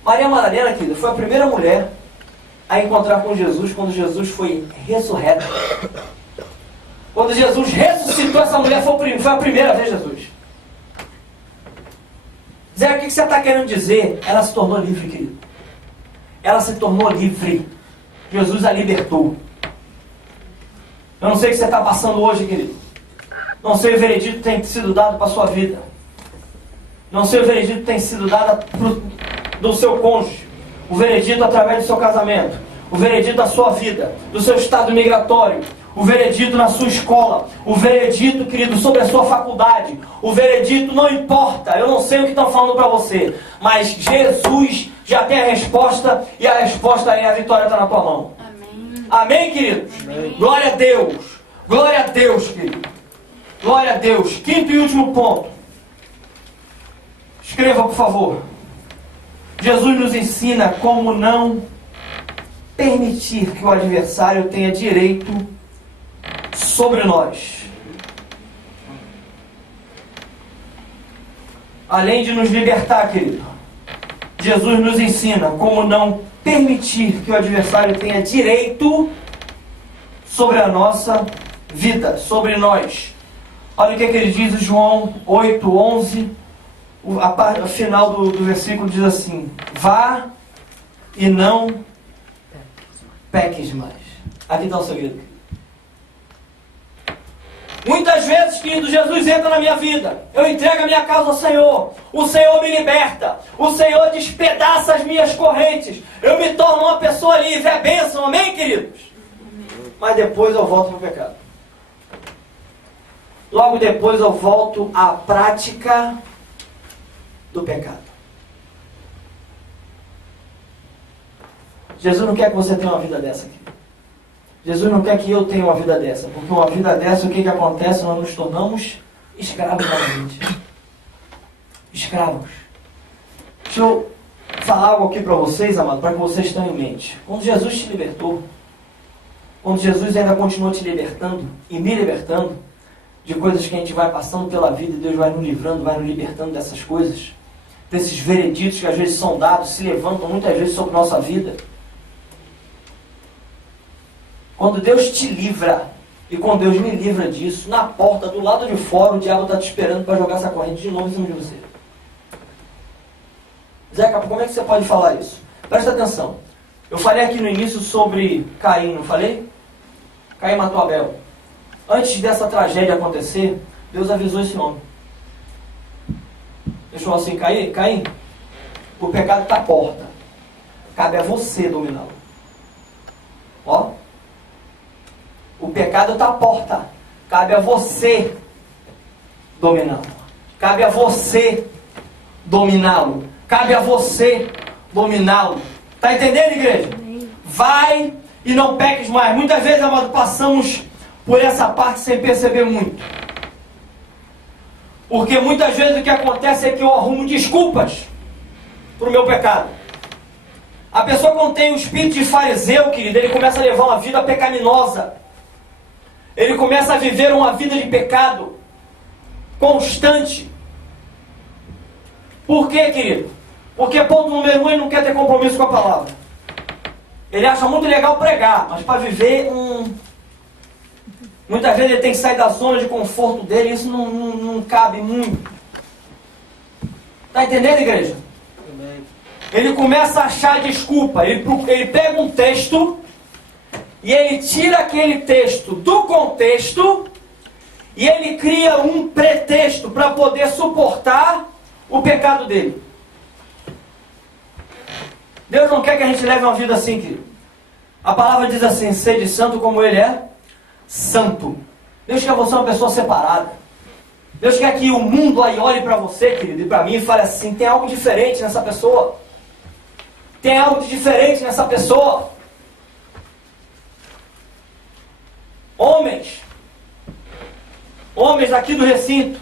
Maria Madalena, querido, foi a primeira mulher a encontrar com Jesus quando Jesus foi ressurreto. Quando Jesus ressuscitou, essa mulher foi a primeira vez, Jesus. Zé, o que você está querendo dizer? Ela se tornou livre, querido. Ela se tornou livre. Jesus a libertou. Eu não sei o que você está passando hoje, querido. Não sei o veredito que tem sido dado para a sua vida. Não sei o veredito que tem sido dado do seu cônjuge. O veredito através do seu casamento. O veredito da sua vida. Do seu estado migratório. O veredito na sua escola. O veredito, querido, sobre a sua faculdade. O veredito não importa. Eu não sei o que estão falando para você. Mas Jesus já tem a resposta. E a resposta é: a vitória está na tua mão. Amém. Amém, queridos? Amém. Glória a Deus. Glória a Deus, querido. Glória a Deus. Quinto e último ponto. Escreva, por favor. Jesus nos ensina como não permitir que o adversário tenha direito sobre nós. Além de nos libertar, querido, Jesus nos ensina como não permitir que o adversário tenha direito sobre a nossa vida, sobre nós. Olha o que ele diz em João 8:11. A parte final do versículo diz assim: vá e não peques mais. Aqui está o segredo. Muitas vezes, querido, Jesus entra na minha vida. Eu entrego a minha causa ao Senhor. O Senhor me liberta. O Senhor despedaça as minhas correntes. Eu me torno uma pessoa livre. É bênção, amém, queridos? Mas depois eu volto para o pecado. Logo depois eu volto à prática do pecado. Jesus não quer que você tenha uma vida dessa aqui. Jesus não quer que eu tenha uma vida dessa. Porque uma vida dessa, o que acontece? Nós nos tornamos escravos novamente. Escravos. Deixa eu falar algo aqui para vocês, amado, para que vocês tenham em mente. Quando Jesus te libertou, quando Jesus ainda continua te libertando e me libertando de coisas que a gente vai passando pela vida e Deus vai nos livrando, vai nos libertando dessas coisas, desses vereditos que às vezes são dados, se levantam muitas vezes sobre nossa vida. Quando Deus te livra, e quando Deus me livra disso, na porta, do lado de fora, o diabo está te esperando para jogar essa corrente de novo em cima de você. Zeca, como é que você pode falar isso? Presta atenção. Eu falei aqui no início sobre Caim, não falei? Caim matou Abel. Antes dessa tragédia acontecer, Deus avisou esse homem. Ele falou assim: Caim, o pecado está à porta. Cabe a você dominá-lo. Ó. O pecado está à porta. Cabe a você dominá-lo. Cabe a você dominá-lo. Cabe a você dominá-lo. Está entendendo, igreja? Vai e não peques mais. Muitas vezes, amado, passamos por essa parte sem perceber muito. Porque muitas vezes o que acontece é que eu arrumo desculpas para o meu pecado. A pessoa, quando tem o espírito de fariseu, querido, ele começa a levar uma vida pecaminosa. Ele começa a viver uma vida de pecado constante. Por quê, querido? Porque, ponto número 1, ele não quer ter compromisso com a palavra. Ele acha muito legal pregar, mas para viver, muitas vezes ele tem que sair da zona de conforto dele, e isso não cabe muito. Está entendendo, igreja? Amém. Ele começa a achar desculpa. Ele pega um texto e ele tira aquele texto do contexto e ele cria um pretexto para poder suportar o pecado dele. Deus não quer que a gente leve uma vida assim, querido. A palavra diz assim: sede santo como ele é santo. Deus quer você uma pessoa separada. Deus quer que o mundo aí olhe para você, querido, e para mim e fale assim: tem algo diferente nessa pessoa. Tem algo de diferente nessa pessoa. Homens daqui do recinto,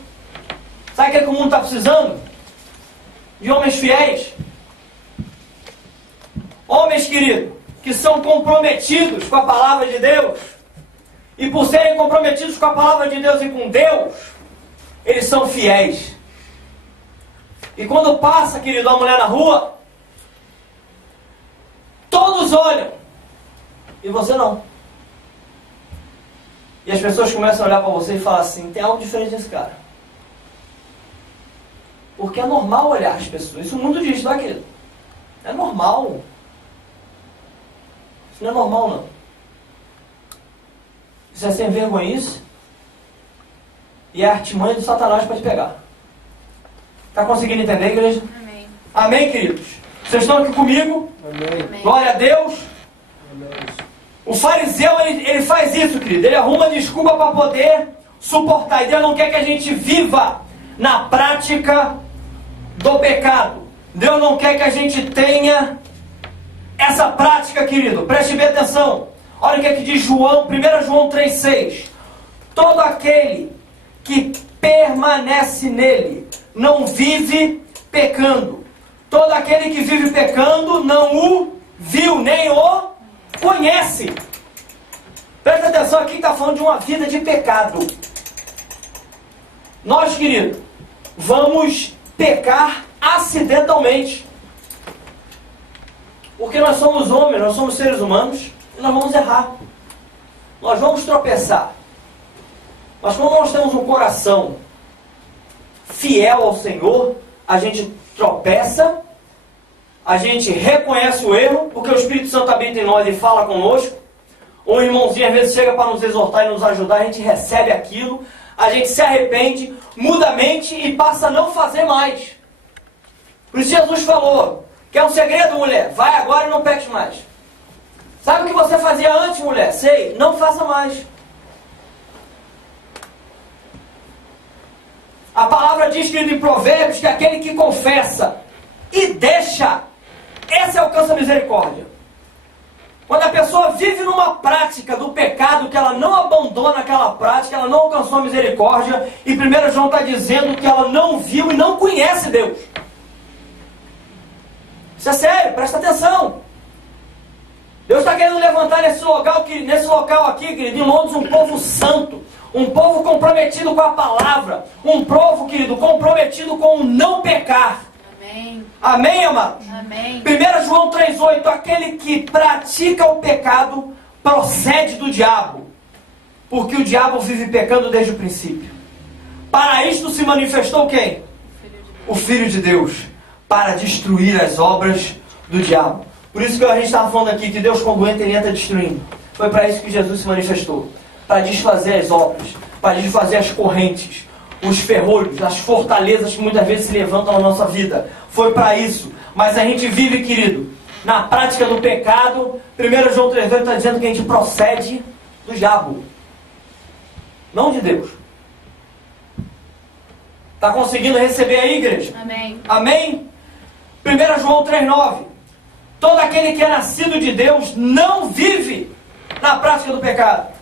sabe o que o mundo está precisando? De homens fiéis. Homens, querido, que são comprometidos com a palavra de Deus. E por serem comprometidos com a palavra de Deus e com Deus, eles são fiéis. E quando passa, querido, uma mulher na rua, todos olham, e você não. E as pessoas começam a olhar para você e falar assim: tem algo diferente nesse cara. Porque é normal olhar as pessoas. Isso o mundo diz, tá, querido? É normal. Isso não é normal, não. Isso é sem vergonhice. E é a artimanha do Satanás para te pegar. Está conseguindo entender, igreja? Amém. Amém, queridos? Vocês estão aqui comigo? Amém. Glória a Deus. Amém. O fariseu, ele faz isso, querido. Ele arruma desculpa para poder suportar. E Deus não quer que a gente viva na prática do pecado. Deus não quer que a gente tenha essa prática, querido. Preste bem atenção. Olha o que é que diz João, 1 João 3,6. Todo aquele que permanece nele não vive pecando. Todo aquele que vive pecando não o viu, nem o conhece. Presta atenção, aqui está falando de uma vida de pecado. Nós, querido, vamos pecar acidentalmente. Porque nós somos homens, nós somos seres humanos, e nós vamos errar. Nós vamos tropeçar. Mas quando nós temos um coração fiel ao Senhor, a gente tropeça, a gente reconhece o erro, porque o Espírito Santo habita em nós e fala conosco. Ou o irmãozinho às vezes chega para nos exortar e nos ajudar, a gente recebe aquilo, a gente se arrepende, muda a mente e passa a não fazer mais. Por isso Jesus falou: quer um segredo, mulher? Vai agora e não peques mais. Sabe o que você fazia antes, mulher? Sei, não faça mais. A palavra diz, querido, em Provérbios, que aquele que confessa e deixa, esse alcança a misericórdia. Quando a pessoa vive numa prática do pecado, que ela não abandona aquela prática, ela não alcançou a misericórdia, e 1 João está dizendo que ela não viu e não conhece Deus. Isso é sério, presta atenção. Deus está querendo levantar nesse local aqui, querido, em Londres, um povo santo, um povo comprometido com a palavra, um povo, querido, comprometido com o não pecar. Amém. Amém, amados? Amém. 1 João 3,8, aquele que pratica o pecado procede do diabo, porque o diabo vive pecando desde o princípio. Para isto se manifestou quem? O Filho de Deus, para destruir as obras do diabo. Por isso que a gente estava falando aqui, que Deus, quando entra, ele entra destruindo. Foi para isso que Jesus se manifestou, para desfazer as obras, para desfazer as correntes, os ferrolhos, as fortalezas que muitas vezes se levantam na nossa vida. Foi para isso. Mas a gente vive, querido, na prática do pecado. 1 João 3,8 está dizendo que a gente procede do diabo, não de Deus. Está conseguindo receber aí, igreja? Amém. Amém? 1 João 3,9. Todo aquele que é nascido de Deus não vive na prática do pecado,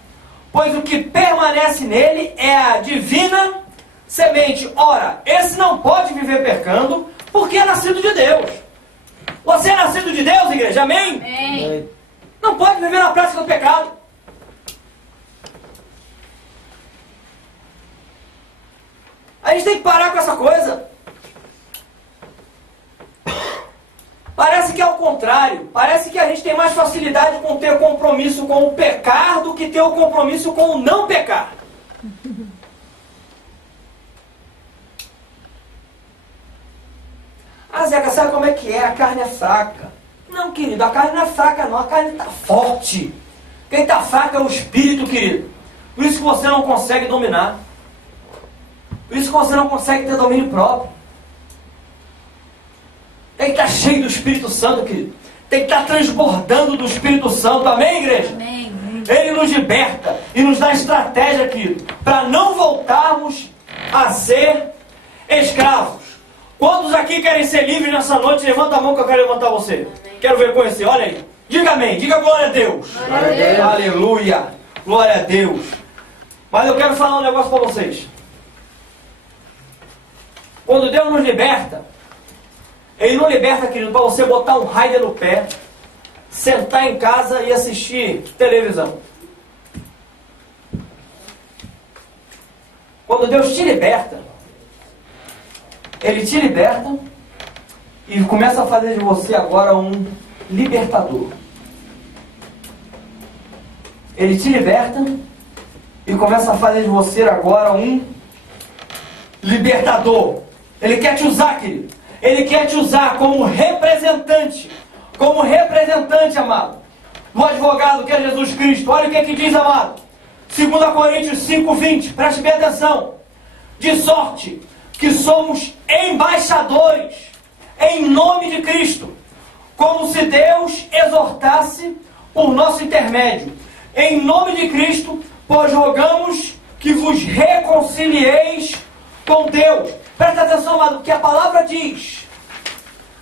pois o que permanece nele é a divina semente. Ora, esse não pode viver pecando, porque é nascido de Deus. Você é nascido de Deus, igreja? Amém? Amém. Não pode viver na prática do pecado. A gente tem que parar com essa coisa. Parece que é o contrário. Parece que a gente tem mais facilidade com ter compromisso com o pecar do que ter o compromisso com o não pecar. Ah, Zeca, sabe como é que é? A carne é fraca. Não, querido, a carne não é fraca não. A carne está forte. Quem está fraco é o espírito, querido. Por isso que você não consegue dominar. Por isso que você não consegue ter domínio próprio. Tem que estar cheio do Espírito Santo, querido. Tem que estar transbordando do Espírito Santo. Amém, igreja? Amém. Ele nos liberta e nos dá estratégia, querido, para não voltarmos a ser escravos. Quantos aqui querem ser livres nessa noite? Levanta a mão que eu quero levantar você. Quero ver conhecer, olha aí. Diga amém, diga glória a Deus. Glória a Deus. Aleluia, glória a Deus. Mas eu quero falar um negócio para vocês. Quando Deus nos liberta, Ele não liberta, querido, para você botar um raider no pé, sentar em casa e assistir televisão. Quando Deus te liberta, Ele te liberta e começa a fazer de você agora um libertador. Ele te liberta e começa a fazer de você agora um libertador. Ele quer te usar, querido. Ele quer te usar como representante. Como representante, amado, do advogado que é Jesus Cristo. Olha o que é que diz, amado. 2 Coríntios 5:20. Preste bem atenção. De sorte que somos embaixadores em nome de Cristo, como se Deus exortasse por nosso intermédio. Em nome de Cristo, pois rogamos que vos reconcilieis com Deus. Presta atenção, amado, que a palavra diz.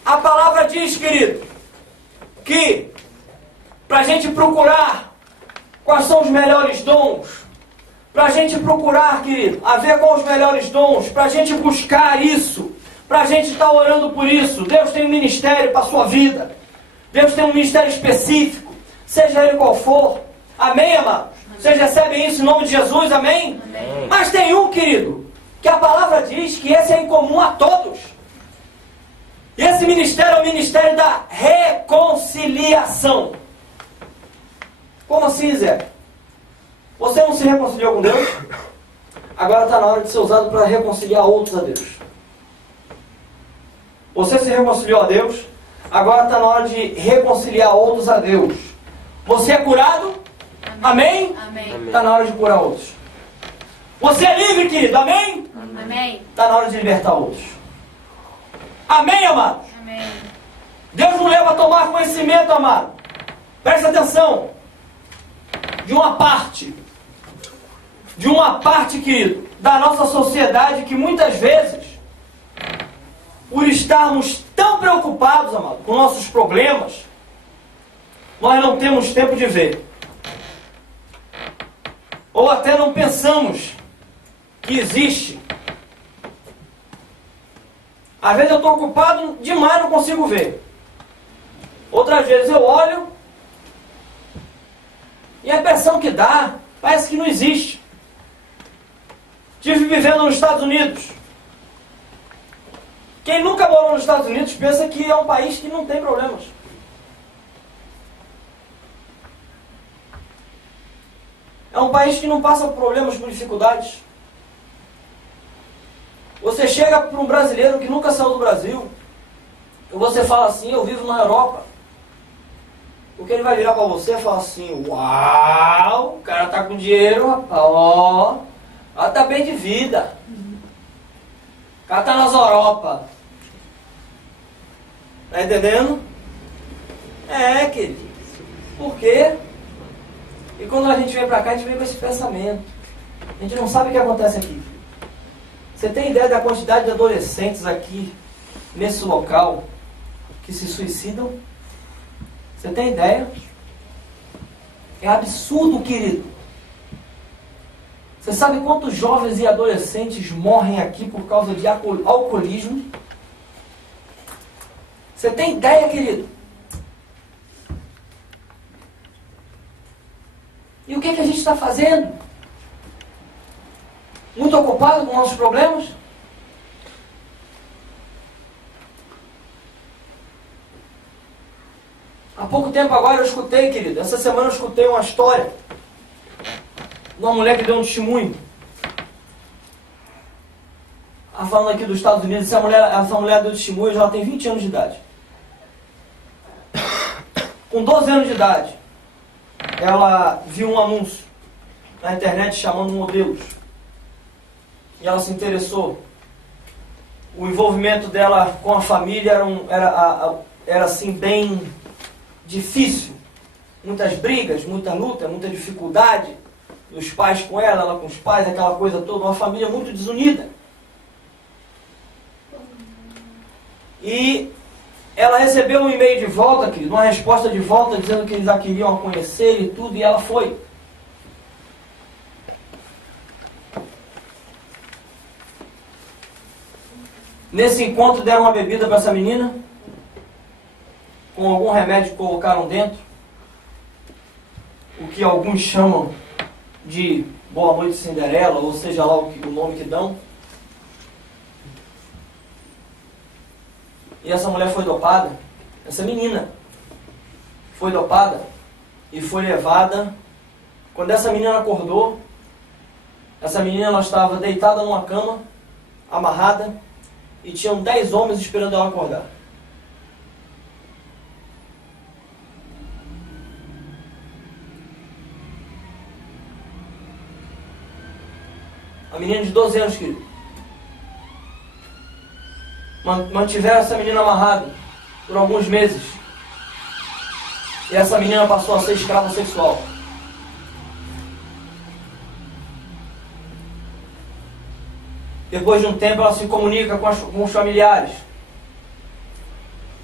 A palavra diz, querido, que para a gente procurar quais são os melhores dons, para a gente procurar, querido, a ver quais os melhores dons, para a gente buscar isso, para a gente estar orando por isso. Deus tem um ministério para a sua vida. Deus tem um ministério específico, seja ele qual for. Amém, amados? Vocês recebem isso em nome de Jesus, amém? Amém. Mas tem um, querido, que a palavra diz que esse é em comum a todos. E esse ministério é o ministério da reconciliação. Como assim, Zé? Você não se reconciliou com Deus? Agora está na hora de ser usado para reconciliar outros a Deus. Você se reconciliou a Deus? Agora está na hora de reconciliar outros a Deus. Você é curado? Amém? Amém. Está na hora de curar outros. Você é livre, querido? Amém? Amém. Está na hora de libertar outros. Amém, amados? Amém. Deus nos leva a tomar conhecimento, amado. Presta atenção. De uma parte, querido, da nossa sociedade que muitas vezes, por estarmos tão preocupados, amado, com nossos problemas, nós não temos tempo de ver. Ou até não pensamos que existe. Às vezes eu estou ocupado demais, não consigo ver. Outras vezes eu olho e a impressão que dá parece que não existe. Estive vivendo nos Estados Unidos. Quem nunca morou nos Estados Unidos pensa que é um país que não tem problemas. É um país que não passa por problemas, por dificuldades. Você chega para um brasileiro que nunca saiu do Brasil e você fala assim, eu vivo na Europa. O que ele vai virar para você é falar assim, uau, o cara tá com dinheiro, rapaz, ó, tá bem de vida. O cara tá nas Europa. Tá entendendo? É, querido. Por quê? E quando a gente vem para cá, a gente vem com esse pensamento. A gente não sabe o que acontece aqui. Você tem ideia da quantidade de adolescentes aqui, nesse local, que se suicidam? Você tem ideia? É absurdo, querido. Você sabe quantos jovens e adolescentes morrem aqui por causa de alcoolismo? Você tem ideia, querido? E o que a gente está fazendo? Muito ocupado com nossos problemas? Há pouco tempo agora eu escutei, querido, essa semana eu escutei uma história de uma mulher que deu um testemunho. Falando aqui dos Estados Unidos, essa mulher deu testemunho, ela tem 20 anos de idade. Com 12 anos de idade, ela viu um anúncio na internet chamando modelos. E ela se interessou. O envolvimento dela com a família era assim bem difícil. Muitas brigas, muita luta, muita dificuldade. Os pais com ela com os pais, aquela coisa toda. Uma família muito desunida. E ela recebeu um e-mail de volta, querido, uma resposta de volta dizendo que eles a queriam conhecer e tudo, e ela foi. Nesse encontro deram uma bebida para essa menina, com algum remédio que colocaram dentro, o que alguns chamam de Boa Noite Cinderela, ou seja lá o nome que dão. E essa mulher foi dopada, essa menina foi dopada e foi levada. Quando essa menina acordou, essa menina ela estava deitada numa cama, amarrada, e tinham 10 homens esperando ela acordar. A menina de 12 anos, querido. Mantiveram essa menina amarrada por alguns meses. E essa menina passou a ser escrava sexual. Depois de um tempo ela se comunica com os familiares.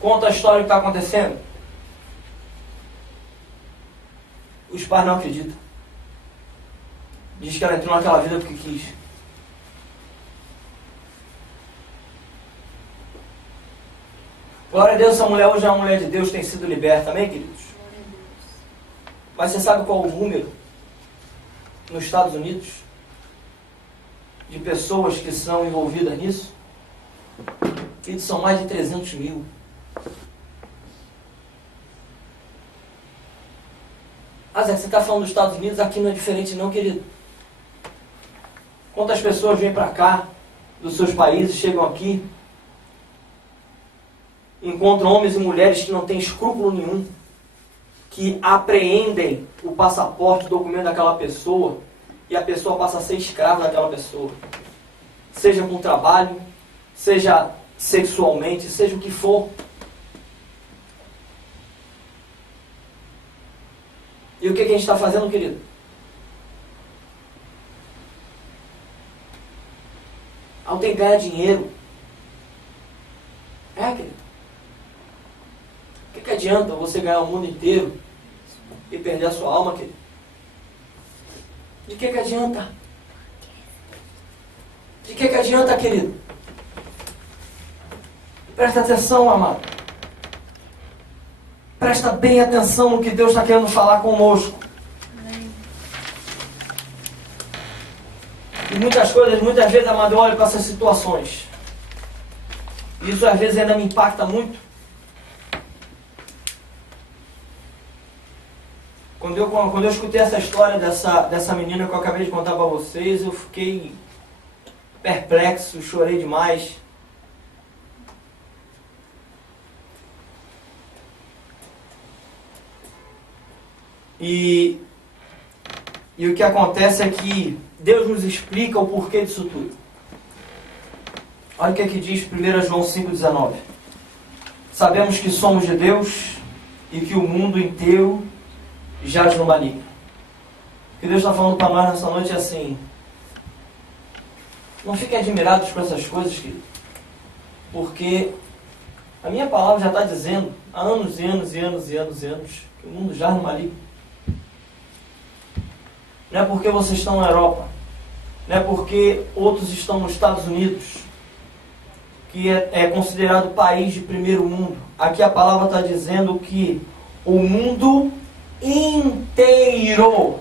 Conta a história que está acontecendo. Os pais não acreditam. Diz que ela entrou naquela vida porque quis. Glória a Deus, essa mulher hoje é uma mulher de Deus, tem sido liberta, amém, queridos? Mas você sabe qual é o número nos Estados Unidos de pessoas que são envolvidas nisso? Queridos, são mais de 300 mil. Zé, você está falando dos Estados Unidos, aqui não é diferente não, querido. Quantas pessoas vêm para cá, dos seus países, chegam aqui, encontram homens e mulheres que não têm escrúpulo nenhum, que apreendem o passaporte, o documento daquela pessoa, e a pessoa passa a ser escrava daquela pessoa. Seja com trabalho, seja sexualmente, seja o que for. E o que a gente está fazendo, querido? Ao ter que ganhar dinheiro. Querido. O que adianta você ganhar o mundo inteiro e perder a sua alma, querido? De que adianta? De que adianta, querido? Presta atenção, amado. Presta bem atenção no que Deus está querendo falar conosco. E muitas vezes, amado, eu olho para essas situações. E isso às vezes ainda me impacta muito. Quando eu escutei essa história dessa menina que eu acabei de contar para vocês, eu fiquei perplexo, chorei demais. E o que acontece é que Deus nos explica o porquê disso tudo. Olha o que aqui diz 1 João 5,19. Sabemos que somos de Deus e que o mundo inteiro jaz no maligno. O que Deus está falando para nós nessa noite é assim: não fiquem admirados com essas coisas, querido, porque a minha palavra já está dizendo há anos e anos e anos e anos e anos que o mundo jaz no maligno. Não é porque vocês estão na Europa, não é porque outros estão nos Estados Unidos, que é considerado país de primeiro mundo. Aqui a palavra está dizendo que o mundo inteiro,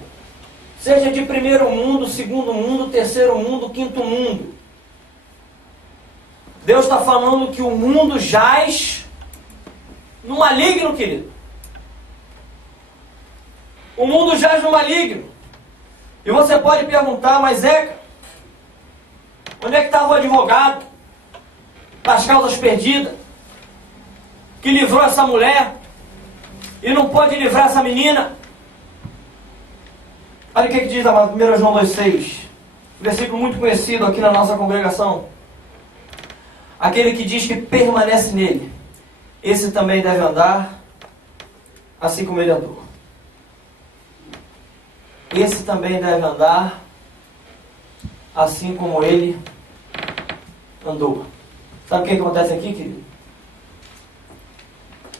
seja de primeiro mundo, segundo mundo, terceiro mundo, quinto mundo, Deus está falando que o mundo jaz no maligno, querido. O mundo jaz no maligno. E você pode perguntar, mas onde é que estava o advogado das causas perdidas, que livrou essa mulher e não pode livrar essa menina? Olha o que diz lá, 1 João 2,6, versículo muito conhecido aqui na nossa congregação. Aquele que diz que permanece nele, esse também deve andar assim como ele andou. Esse também deve andar assim como ele andou. Sabe o que acontece aqui, querido?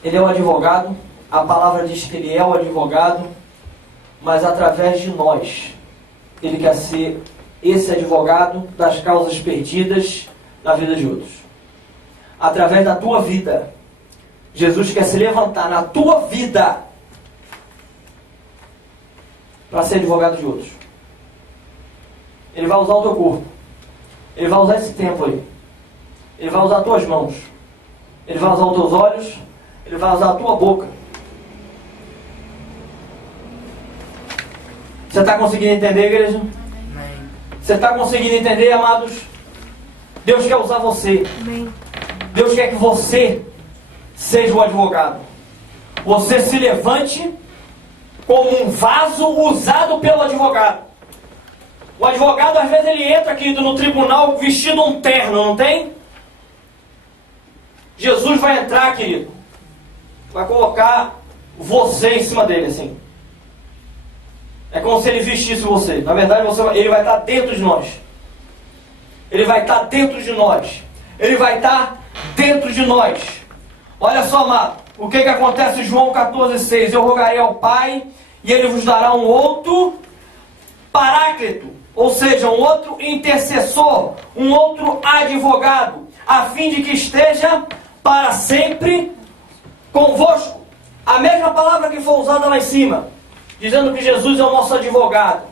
Ele é o advogado, a palavra diz que Ele é o advogado, mas através de nós, Ele quer ser esse advogado das causas perdidas na vida de outros. Através da tua vida, Jesus quer se levantar na tua vida para ser advogado de outros. Ele vai usar o teu corpo. Ele vai usar esse tempo aí. Ele vai usar as tuas mãos. Ele vai usar os teus olhos. Ele vai usar a tua boca. Você está conseguindo entender, igreja? Amém. Você está conseguindo entender, amados? Deus quer usar você. Amém. Deus quer que você seja o advogado. Você se levante como um vaso usado pelo advogado. O advogado, às vezes, ele entra, querido, no tribunal vestido um terno, não tem? Jesus vai entrar, querido. Vai colocar você em cima dele, assim. É como se ele vestisse você. Na verdade, ele vai estar dentro de nós. Ele vai estar dentro de nós. Ele vai estar dentro de nós. Olha só, amado. O que acontece em João 14,6? Eu rogarei ao Pai e Ele vos dará um outro paráclito. Ou seja, um outro intercessor. Um outro advogado. A fim de que esteja para sempre convosco. A mesma palavra que foi usada lá em cima. Dizendo que Jesus é o nosso advogado.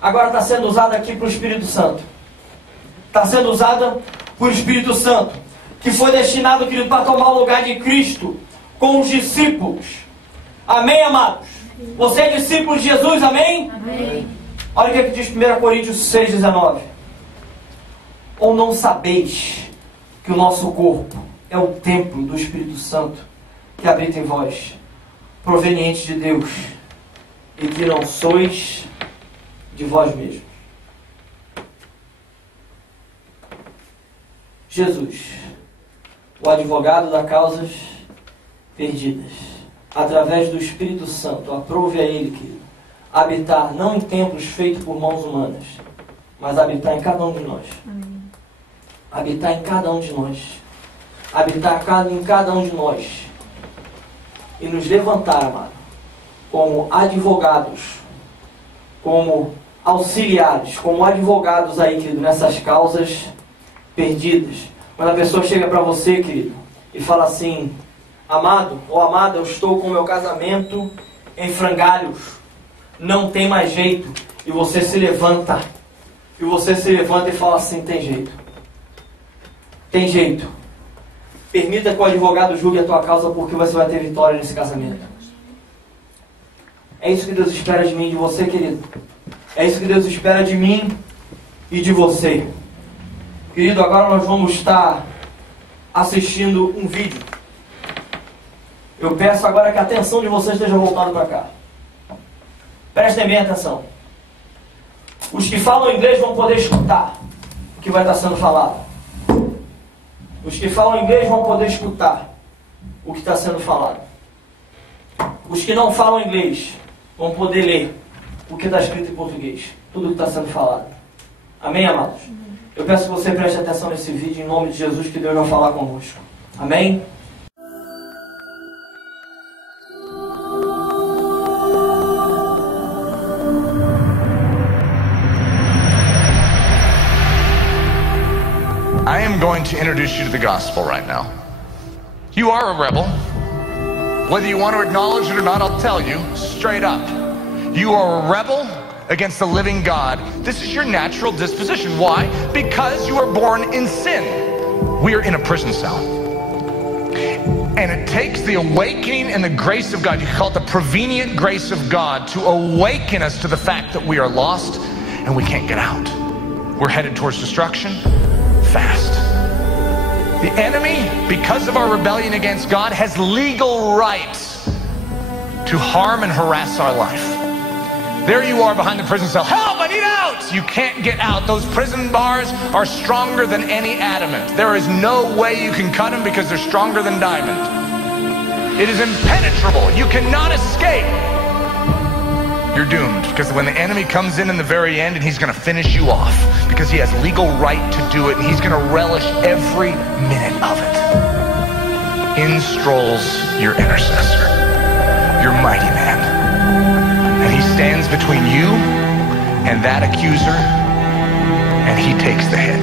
Agora está sendo usada aqui para o Espírito Santo. Está sendo usada por Espírito Santo, que foi destinado, querido, para tomar o lugar de Cristo com os discípulos. Amém, amados? Você é discípulo de Jesus, amém? Amém. Olha o que diz 1 Coríntios 6,19. Ou não sabeis que o nosso corpo é o templo do Espírito Santo que habita em vós, proveniente de Deus, e que não sois de vós mesmos? Jesus, o advogado das causas perdidas, através do Espírito Santo, aprove a Ele, querido, habitar não em templos feitos por mãos humanas, mas habitar em cada um de nós. Amém. Habitar em cada um de nós. Habitar em cada um de nós. E nos levantar, amado, como advogados, como auxiliares, como advogados aí, querido, nessas causas perdidas. Quando a pessoa chega para você, querido, e fala assim: amado ou amada, eu estou com o meu casamento em frangalhos, não tem mais jeito. E você se levanta. E você se levanta e fala assim: tem jeito. Tem jeito. Permita que o advogado julgue a tua causa, porque você vai ter vitória nesse casamento. É isso que Deus espera de mim e de você, querido. É isso que Deus espera de mim e de você. Querido, agora nós vamos estar assistindo um vídeo. Eu peço agora que a atenção de vocês esteja voltada para cá. Prestem bem atenção. Os que falam inglês vão poder escutar o que vai estar sendo falado. Os que falam inglês vão poder escutar o que está sendo falado. Os que não falam inglês vão poder ler o que está escrito em português. Tudo que está sendo falado. Amém, amados? Eu peço que você preste atenção nesse vídeo em nome de Jesus, que Deus vai falar conosco. Amém? I am going to introduce you to the gospel right now. You are a rebel. Whether you want to acknowledge it or not, I'll tell you straight up. You are a rebel against the living God. This is your natural disposition. Why? Because you are born in sin. We are in a prison cell. And it takes the awakening and the grace of God, you call it the prevenient grace of God, to awaken us to the fact that we are lost and we can't get out. We're headed towards destruction fast. The enemy, because of our rebellion against God, has legal rights to harm and harass our life. There you are behind the prison cell. Help, I need out! You can't get out. Those prison bars are stronger than any adamant. There is no way you can cut them because they're stronger than diamond. It is impenetrable. You cannot escape. You're doomed, because when the enemy comes in the very end, and he's going to finish you off, because he has legal right to do it, and he's going to relish every minute of it. in strolls your intercessor, your mighty man. And he stands between you and that accuser, and he takes the hit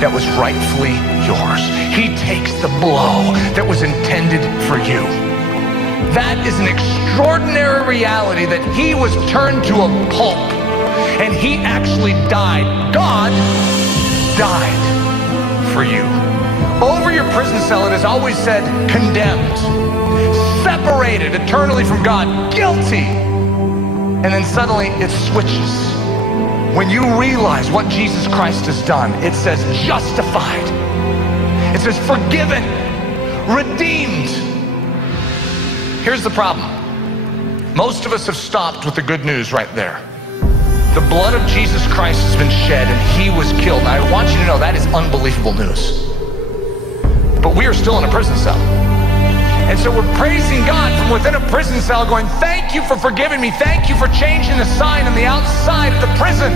that was rightfully yours. He takes the blow that was intended for you. That is an extraordinary reality, that he was turned to a pulp and he actually died. God died for you. Over your prison cell, it is always said condemned, separated eternally from God, guilty. And then suddenly it switches. When you realize what Jesus Christ has done, it says justified. It says forgiven, redeemed. Here's the problem. Most of us have stopped with the good news right there. The blood of Jesus Christ has been shed and he was killed. And I want you to know that is unbelievable news. But we are still in a prison cell. And so we're praising God from within a prison cell, going, thank you for forgiving me. Thank you for changing the sign on the outside of the prison.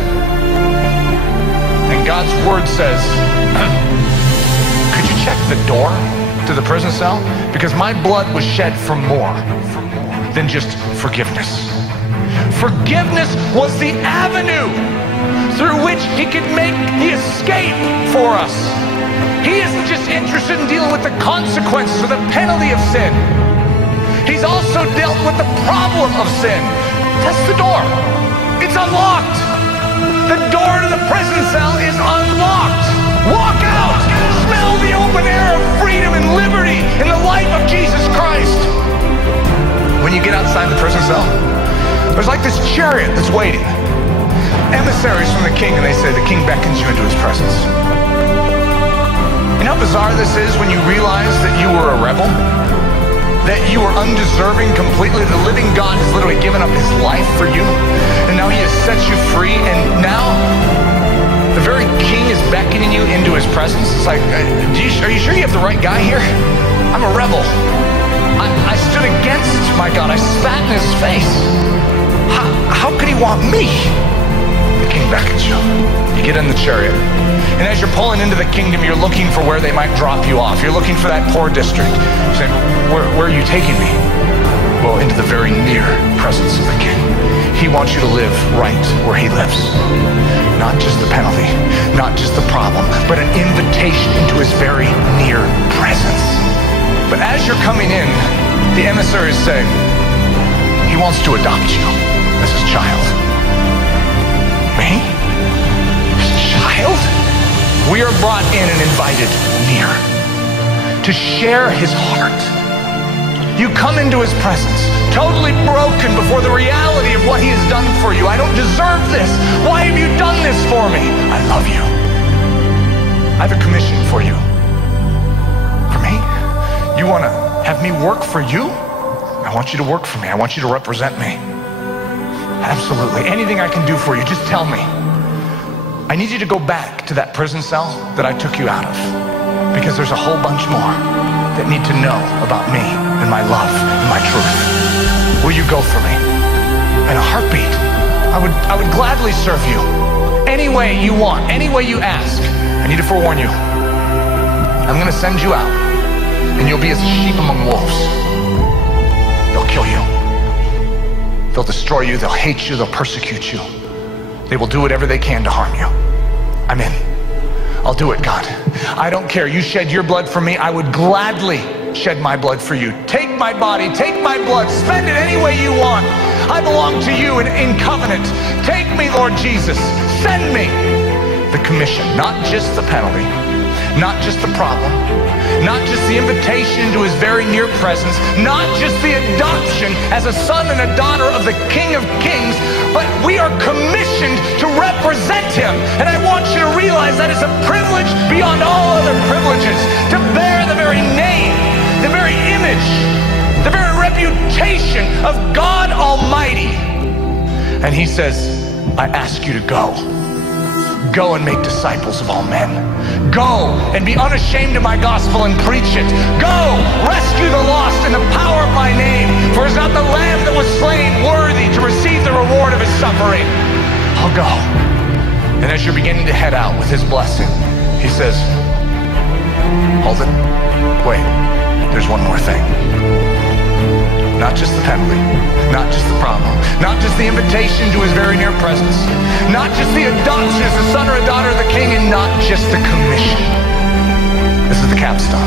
And God's word says, could you check the door to the prison cell? Because my blood was shed for more than just forgiveness. Forgiveness was the avenue through which he could make the escape for us. He isn't just interested in dealing with the consequences or the penalty of sin. He's also dealt with the problem of sin. That's the door. It's unlocked. The door to the prison cell is unlocked. Walk out. Smell the open air of freedom and liberty in the life of Jesus Christ. When you get outside the prison cell, there's like this chariot that's waiting. Emissaries from the king, and they say the king beckons you into his presence. You know how bizarre this is when you realize that you were a rebel? That you were undeserving completely. The living God has literally given up his life for you. And now he has set you free. And now the very king is beckoning you into his presence. It's like, are you sure you have the right guy here? I'm a rebel. I stood against my God. I spat in his face. How could he want me? The king beckons you. You get in the chariot. And as you're pulling into the kingdom, you're looking for where they might drop you off. You're looking for that poor district. You're saying, where are you taking me? Well, into the very near presence of the king. He wants you to live right where he lives. Not just the penalty, not just the problem, but an invitation into his very near presence. But as you're coming in, the emissaries say, he wants to adopt you as his child. Me? His child? We are brought in and invited near to share his heart. You come into his presence, totally broken before the reality of what he has done for you. I don't deserve this. Why have you done this for me? I love you. I have a commission for you. For me? You want to have me work for you? I want you to work for me. I want you to represent me. Absolutely. Anything I can do for you, just tell me. I need you to go back to that prison cell that I took you out of, because there's a whole bunch more that need to know about me and my love and my truth. Will you go for me? In a heartbeat. I would gladly serve you any way you want, any way you ask. I need to forewarn you. I'm going to send you out, and you'll be as sheep among wolves. They'll kill you. They'll destroy you. They'll hate you. They'll persecute you. They will do whatever they can to harm you. I'm in. I'll do it, God. I don't care. You shed your blood for me. I would gladly shed my blood for you. Take my body, take my blood, spend it any way you want. I belong to you in covenant. Take me, Lord Jesus. Send me. The commission, not just the penalty, not just the problem, not just the invitation into his very near presence, not just the adoption as a son and a daughter of the King of Kings, but we are commissioned to represent him. And I want you to realize that is a privilege beyond all other privileges, to bear the very name, the very image, the very reputation of God Almighty. And he says, I ask you to go. Go and make disciples of all men. Go and be unashamed of my gospel and preach it. Go, rescue the lost in the power of my name. For is not the lamb that was slain worthy to receive the reward of his suffering. I'll go. And as you're beginning to head out with his blessing, he says, hold it. Wait. there's one more thing. Not just the penalty, not just the problem, not just the invitation to his very near presence, not just the adoption as a son or a daughter of the King, and not just the commission. This is the capstone.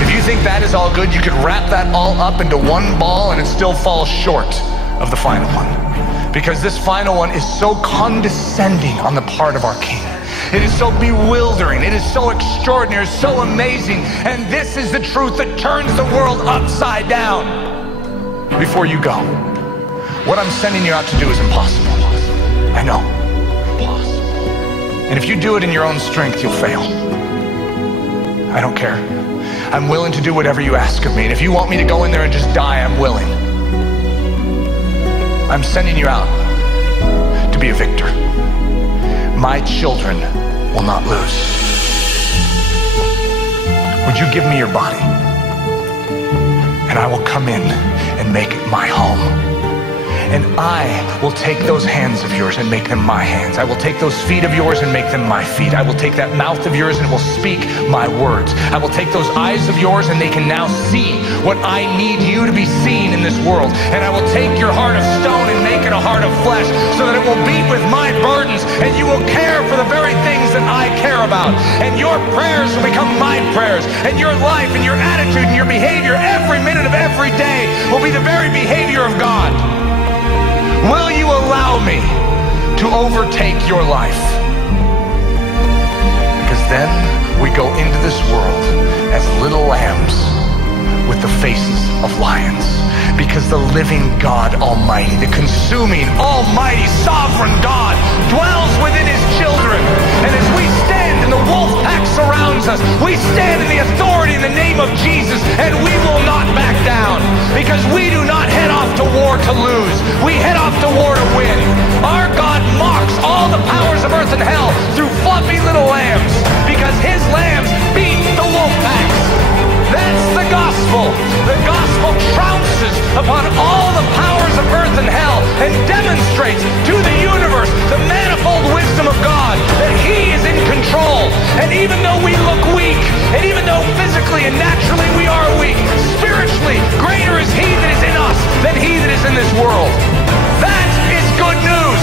If you think that is all good, you could wrap that all up into one ball and it still falls short of the final one. Because this final one is so condescending on the part of our King. It is so bewildering, it is so extraordinary, so amazing, and this is the truth that turns the world upside down. Before you go, what I'm sending you out to do is impossible. I know. Impossible. And if you do it in your own strength, you'll fail. I don't care. I'm willing to do whatever you ask of me. And if you want me to go in there and just die, I'm willing. I'm sending you out to be a victor. My children will not lose. Would you give me your body? And I will come in and make it my home. And I will take those hands of yours and make them my hands. I will take those feet of yours and make them my feet. I will take that mouth of yours and will speak my words. I will take those eyes of yours and they can now see what I need you to be seen in this world. And I will take your heart of stone and make it a heart of flesh so that it will beat with my burdens and you will care for the very things that I care about. And your prayers will become my prayers. And your life and your attitude and your behavior every minute of every day will be the very behavior of God. Will you allow me to overtake your life? Because then we go into this world as little lambs with the faces of lions. Because the living God Almighty, the consuming, almighty, sovereign God dwells within his children. And as we stand and the wolf pack surrounds us, we stand in the authority in the name of Jesus, and we will not back down. Because we do not head off to war to lose. We head off to war to win. Our God mocks all the powers of earth and hell through fluffy little lambs. Because his lambs beat the wolf packs. That's the gospel. The gospel trounces upon all the powers of earth and hell and demonstrates to the universe the manifold wisdom of God, that he is in control. And even though we look weak, and even though physically and naturally we are weak, spiritually greater is he that is in us than he that is in this world. That is good news.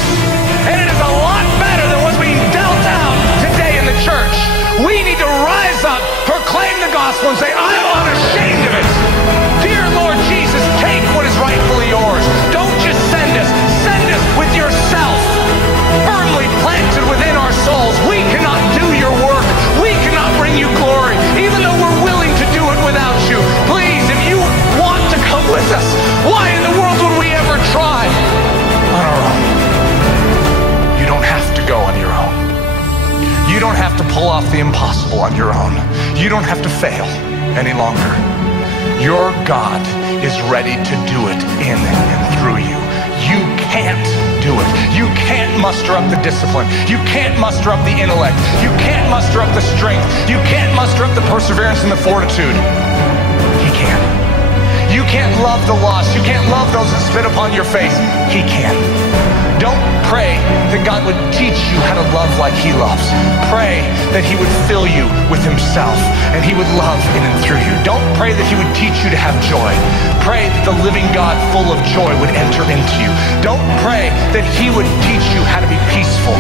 And it is a lot better than what's being dealt out today in the church. We need to rise up, proclaim the gospel, and say, I'm unashamed of it. Dear Lord Jesus, take what is rightfully yours. Don't just send us with yourself firmly planted within our souls. We cannot do your work. We cannot bring you glory, even though we're willing to do it without you. Please, if you want to come with us, why in the world would we ever try on our own? You don't have to go on your own. You don't have to pull off the impossible on your own. You don't have to fail any longer. Your God is ready to do it in and through you. You can't do it. You can't muster up the discipline. You can't muster up the intellect. You can't muster up the strength. You can't muster up the perseverance and the fortitude. He can. You can't love the lost. You can't love those that spit upon your face. He can. Don't pray that God would teach you how to love like he loves. Pray that he would fill you with himself and he would love in and through you. Don't pray that he would teach you to have joy. Pray that the living God full of joy would enter into you. Don't pray that he would teach you how to be peaceful.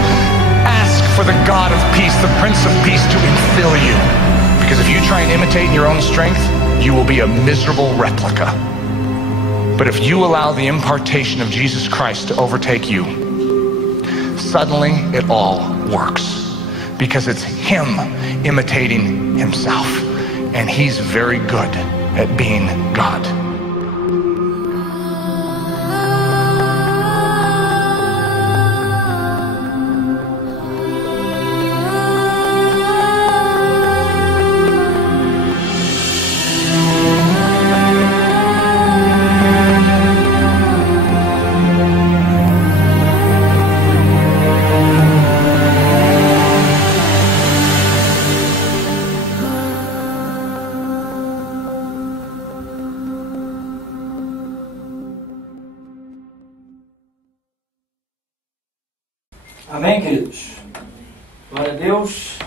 Ask for the God of peace, the Prince of Peace, to infill you. Because if you try and imitate in your own strength, you will be a miserable replica. But if you allow the impartation of Jesus Christ to overtake you, suddenly it all works. Because it's him imitating himself. And he's very good at being God. Amém, queridos? Glória a Deus.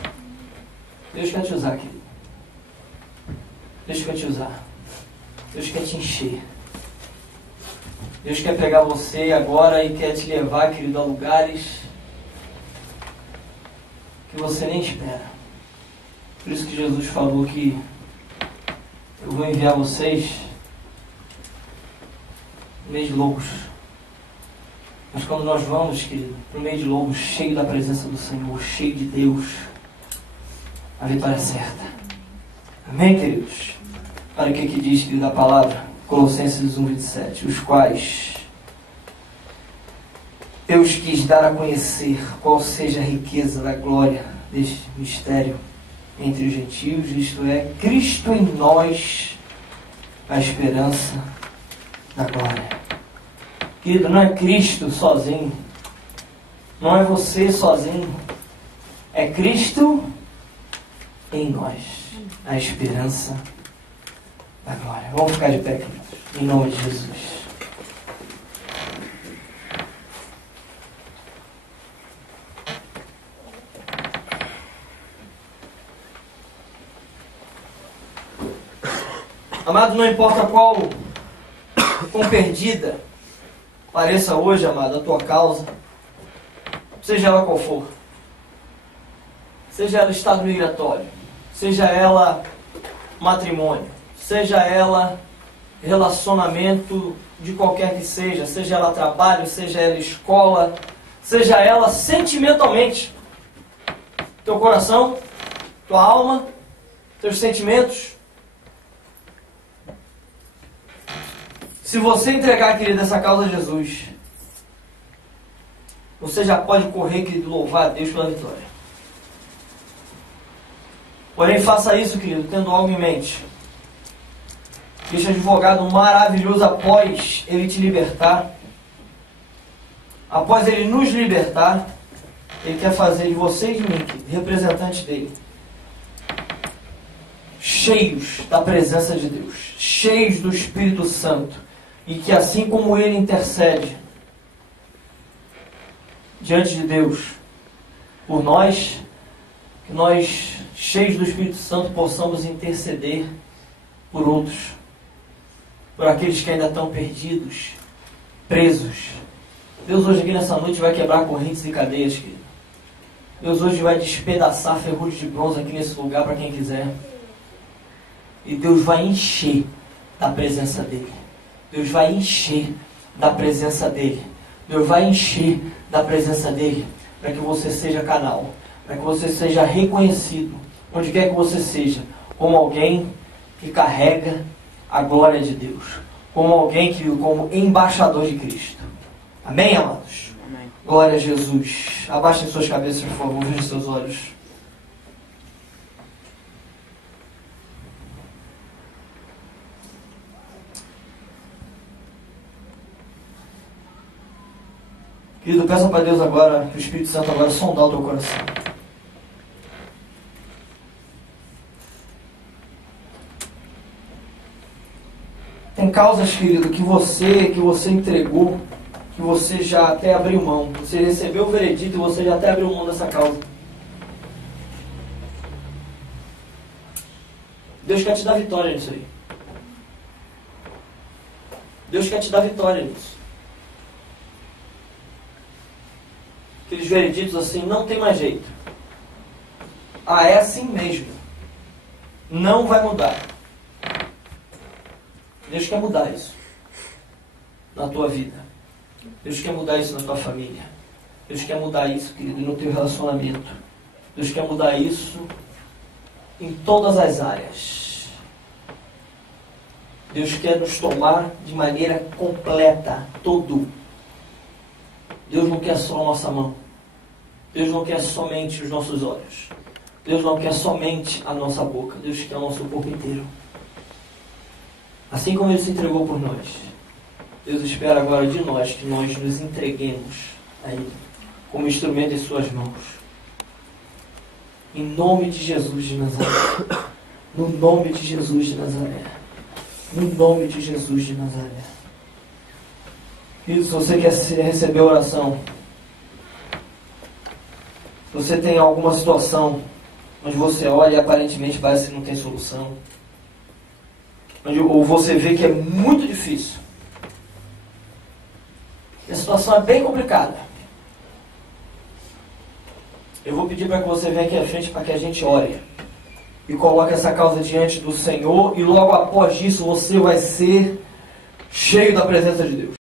Deus quer te usar, querido. Deus quer te usar. Deus quer te encher. Deus quer pegar você agora e quer te levar, querido, a lugares que você nem espera. Por isso que Jesus falou que eu vou enviar vocês no meio de lobos. Mas quando nós vamos, querido, para o meio de lobos, cheio da presença do Senhor, cheio de Deus, a vitória é certa. Amém, queridos? Olha o que diz, querido, a palavra, Colossenses 1:27, os quais Deus quis dar a conhecer qual seja a riqueza da glória deste mistério entre os gentios, isto é, Cristo em nós, a esperança da glória. Querido, não é Cristo sozinho, não é você sozinho, é Cristo em nós, a esperança da glória. Vamos ficar de pé, queridos, em nome de Jesus. Amado, não importa quão perdida pareça hoje, amado, a tua causa, seja ela qual for, seja ela estado migratório, seja ela matrimônio, seja ela relacionamento de qualquer que seja ela trabalho, seja ela escola, seja ela sentimentalmente, teu coração, tua alma, teus sentimentos. Se você entregar, querido, essa causa a Jesus, você já pode correr, querido, louvar a Deus pela vitória. Porém, faça isso, querido, tendo algo em mente. Este advogado maravilhoso, após ele te libertar, após ele nos libertar, ele quer fazer de você e de mim, representantes dele, cheios da presença de Deus, cheios do Espírito Santo, e que assim como ele intercede diante de Deus por nós, que nós, cheios do Espírito Santo, possamos interceder por outros, por aqueles que ainda estão perdidos, presos. Deus hoje aqui nessa noite vai quebrar correntes e cadeias, querido. Deus hoje vai despedaçar ferrugem de bronze aqui nesse lugar para quem quiser. E Deus vai encher da presença dEle. Deus vai encher da presença dEle. Deus vai encher da presença dEle para que você seja canal, para que você seja reconhecido, onde quer que você seja, como alguém que carrega a glória de Deus, como alguém que, como embaixador de Cristo. Amém, amados? Amém. Glória a Jesus. Abaixem suas cabeças, por favor, vejam seus olhos. Querido, peça para Deus agora, que o Espírito Santo agora sondar o teu coração. Tem causas, querido, que você entregou, que você já até abriu mão. Você recebeu o veredito e você já até abriu mão dessa causa. Deus quer te dar vitória nisso aí. Deus quer te dar vitória nisso. Aqueles vereditos assim, não tem mais jeito. Ah, é assim mesmo. Não vai mudar. Deus quer mudar isso na tua vida. Deus quer mudar isso na tua família. Deus quer mudar isso, querido, no teu relacionamento. Deus quer mudar isso em todas as áreas. Deus quer nos tomar de maneira completa, todo. Deus não quer só a nossa mão. Deus não quer somente os nossos olhos. Deus não quer somente a nossa boca. Deus quer o nosso corpo inteiro. Assim como Ele se entregou por nós, Deus espera agora de nós que nós nos entreguemos a Ele como instrumento em suas mãos. Em nome de Jesus de Nazaré. No nome de Jesus de Nazaré. No nome de Jesus de Nazaré. Filho, se você quer receber oração, se você tem alguma situação onde você olha e aparentemente parece que não tem solução, ou você vê que é muito difícil. A situação é bem complicada. Eu vou pedir para que você venha aqui à frente para que a gente ore. E coloque essa causa diante do Senhor. E logo após isso você vai ser cheio da presença de Deus.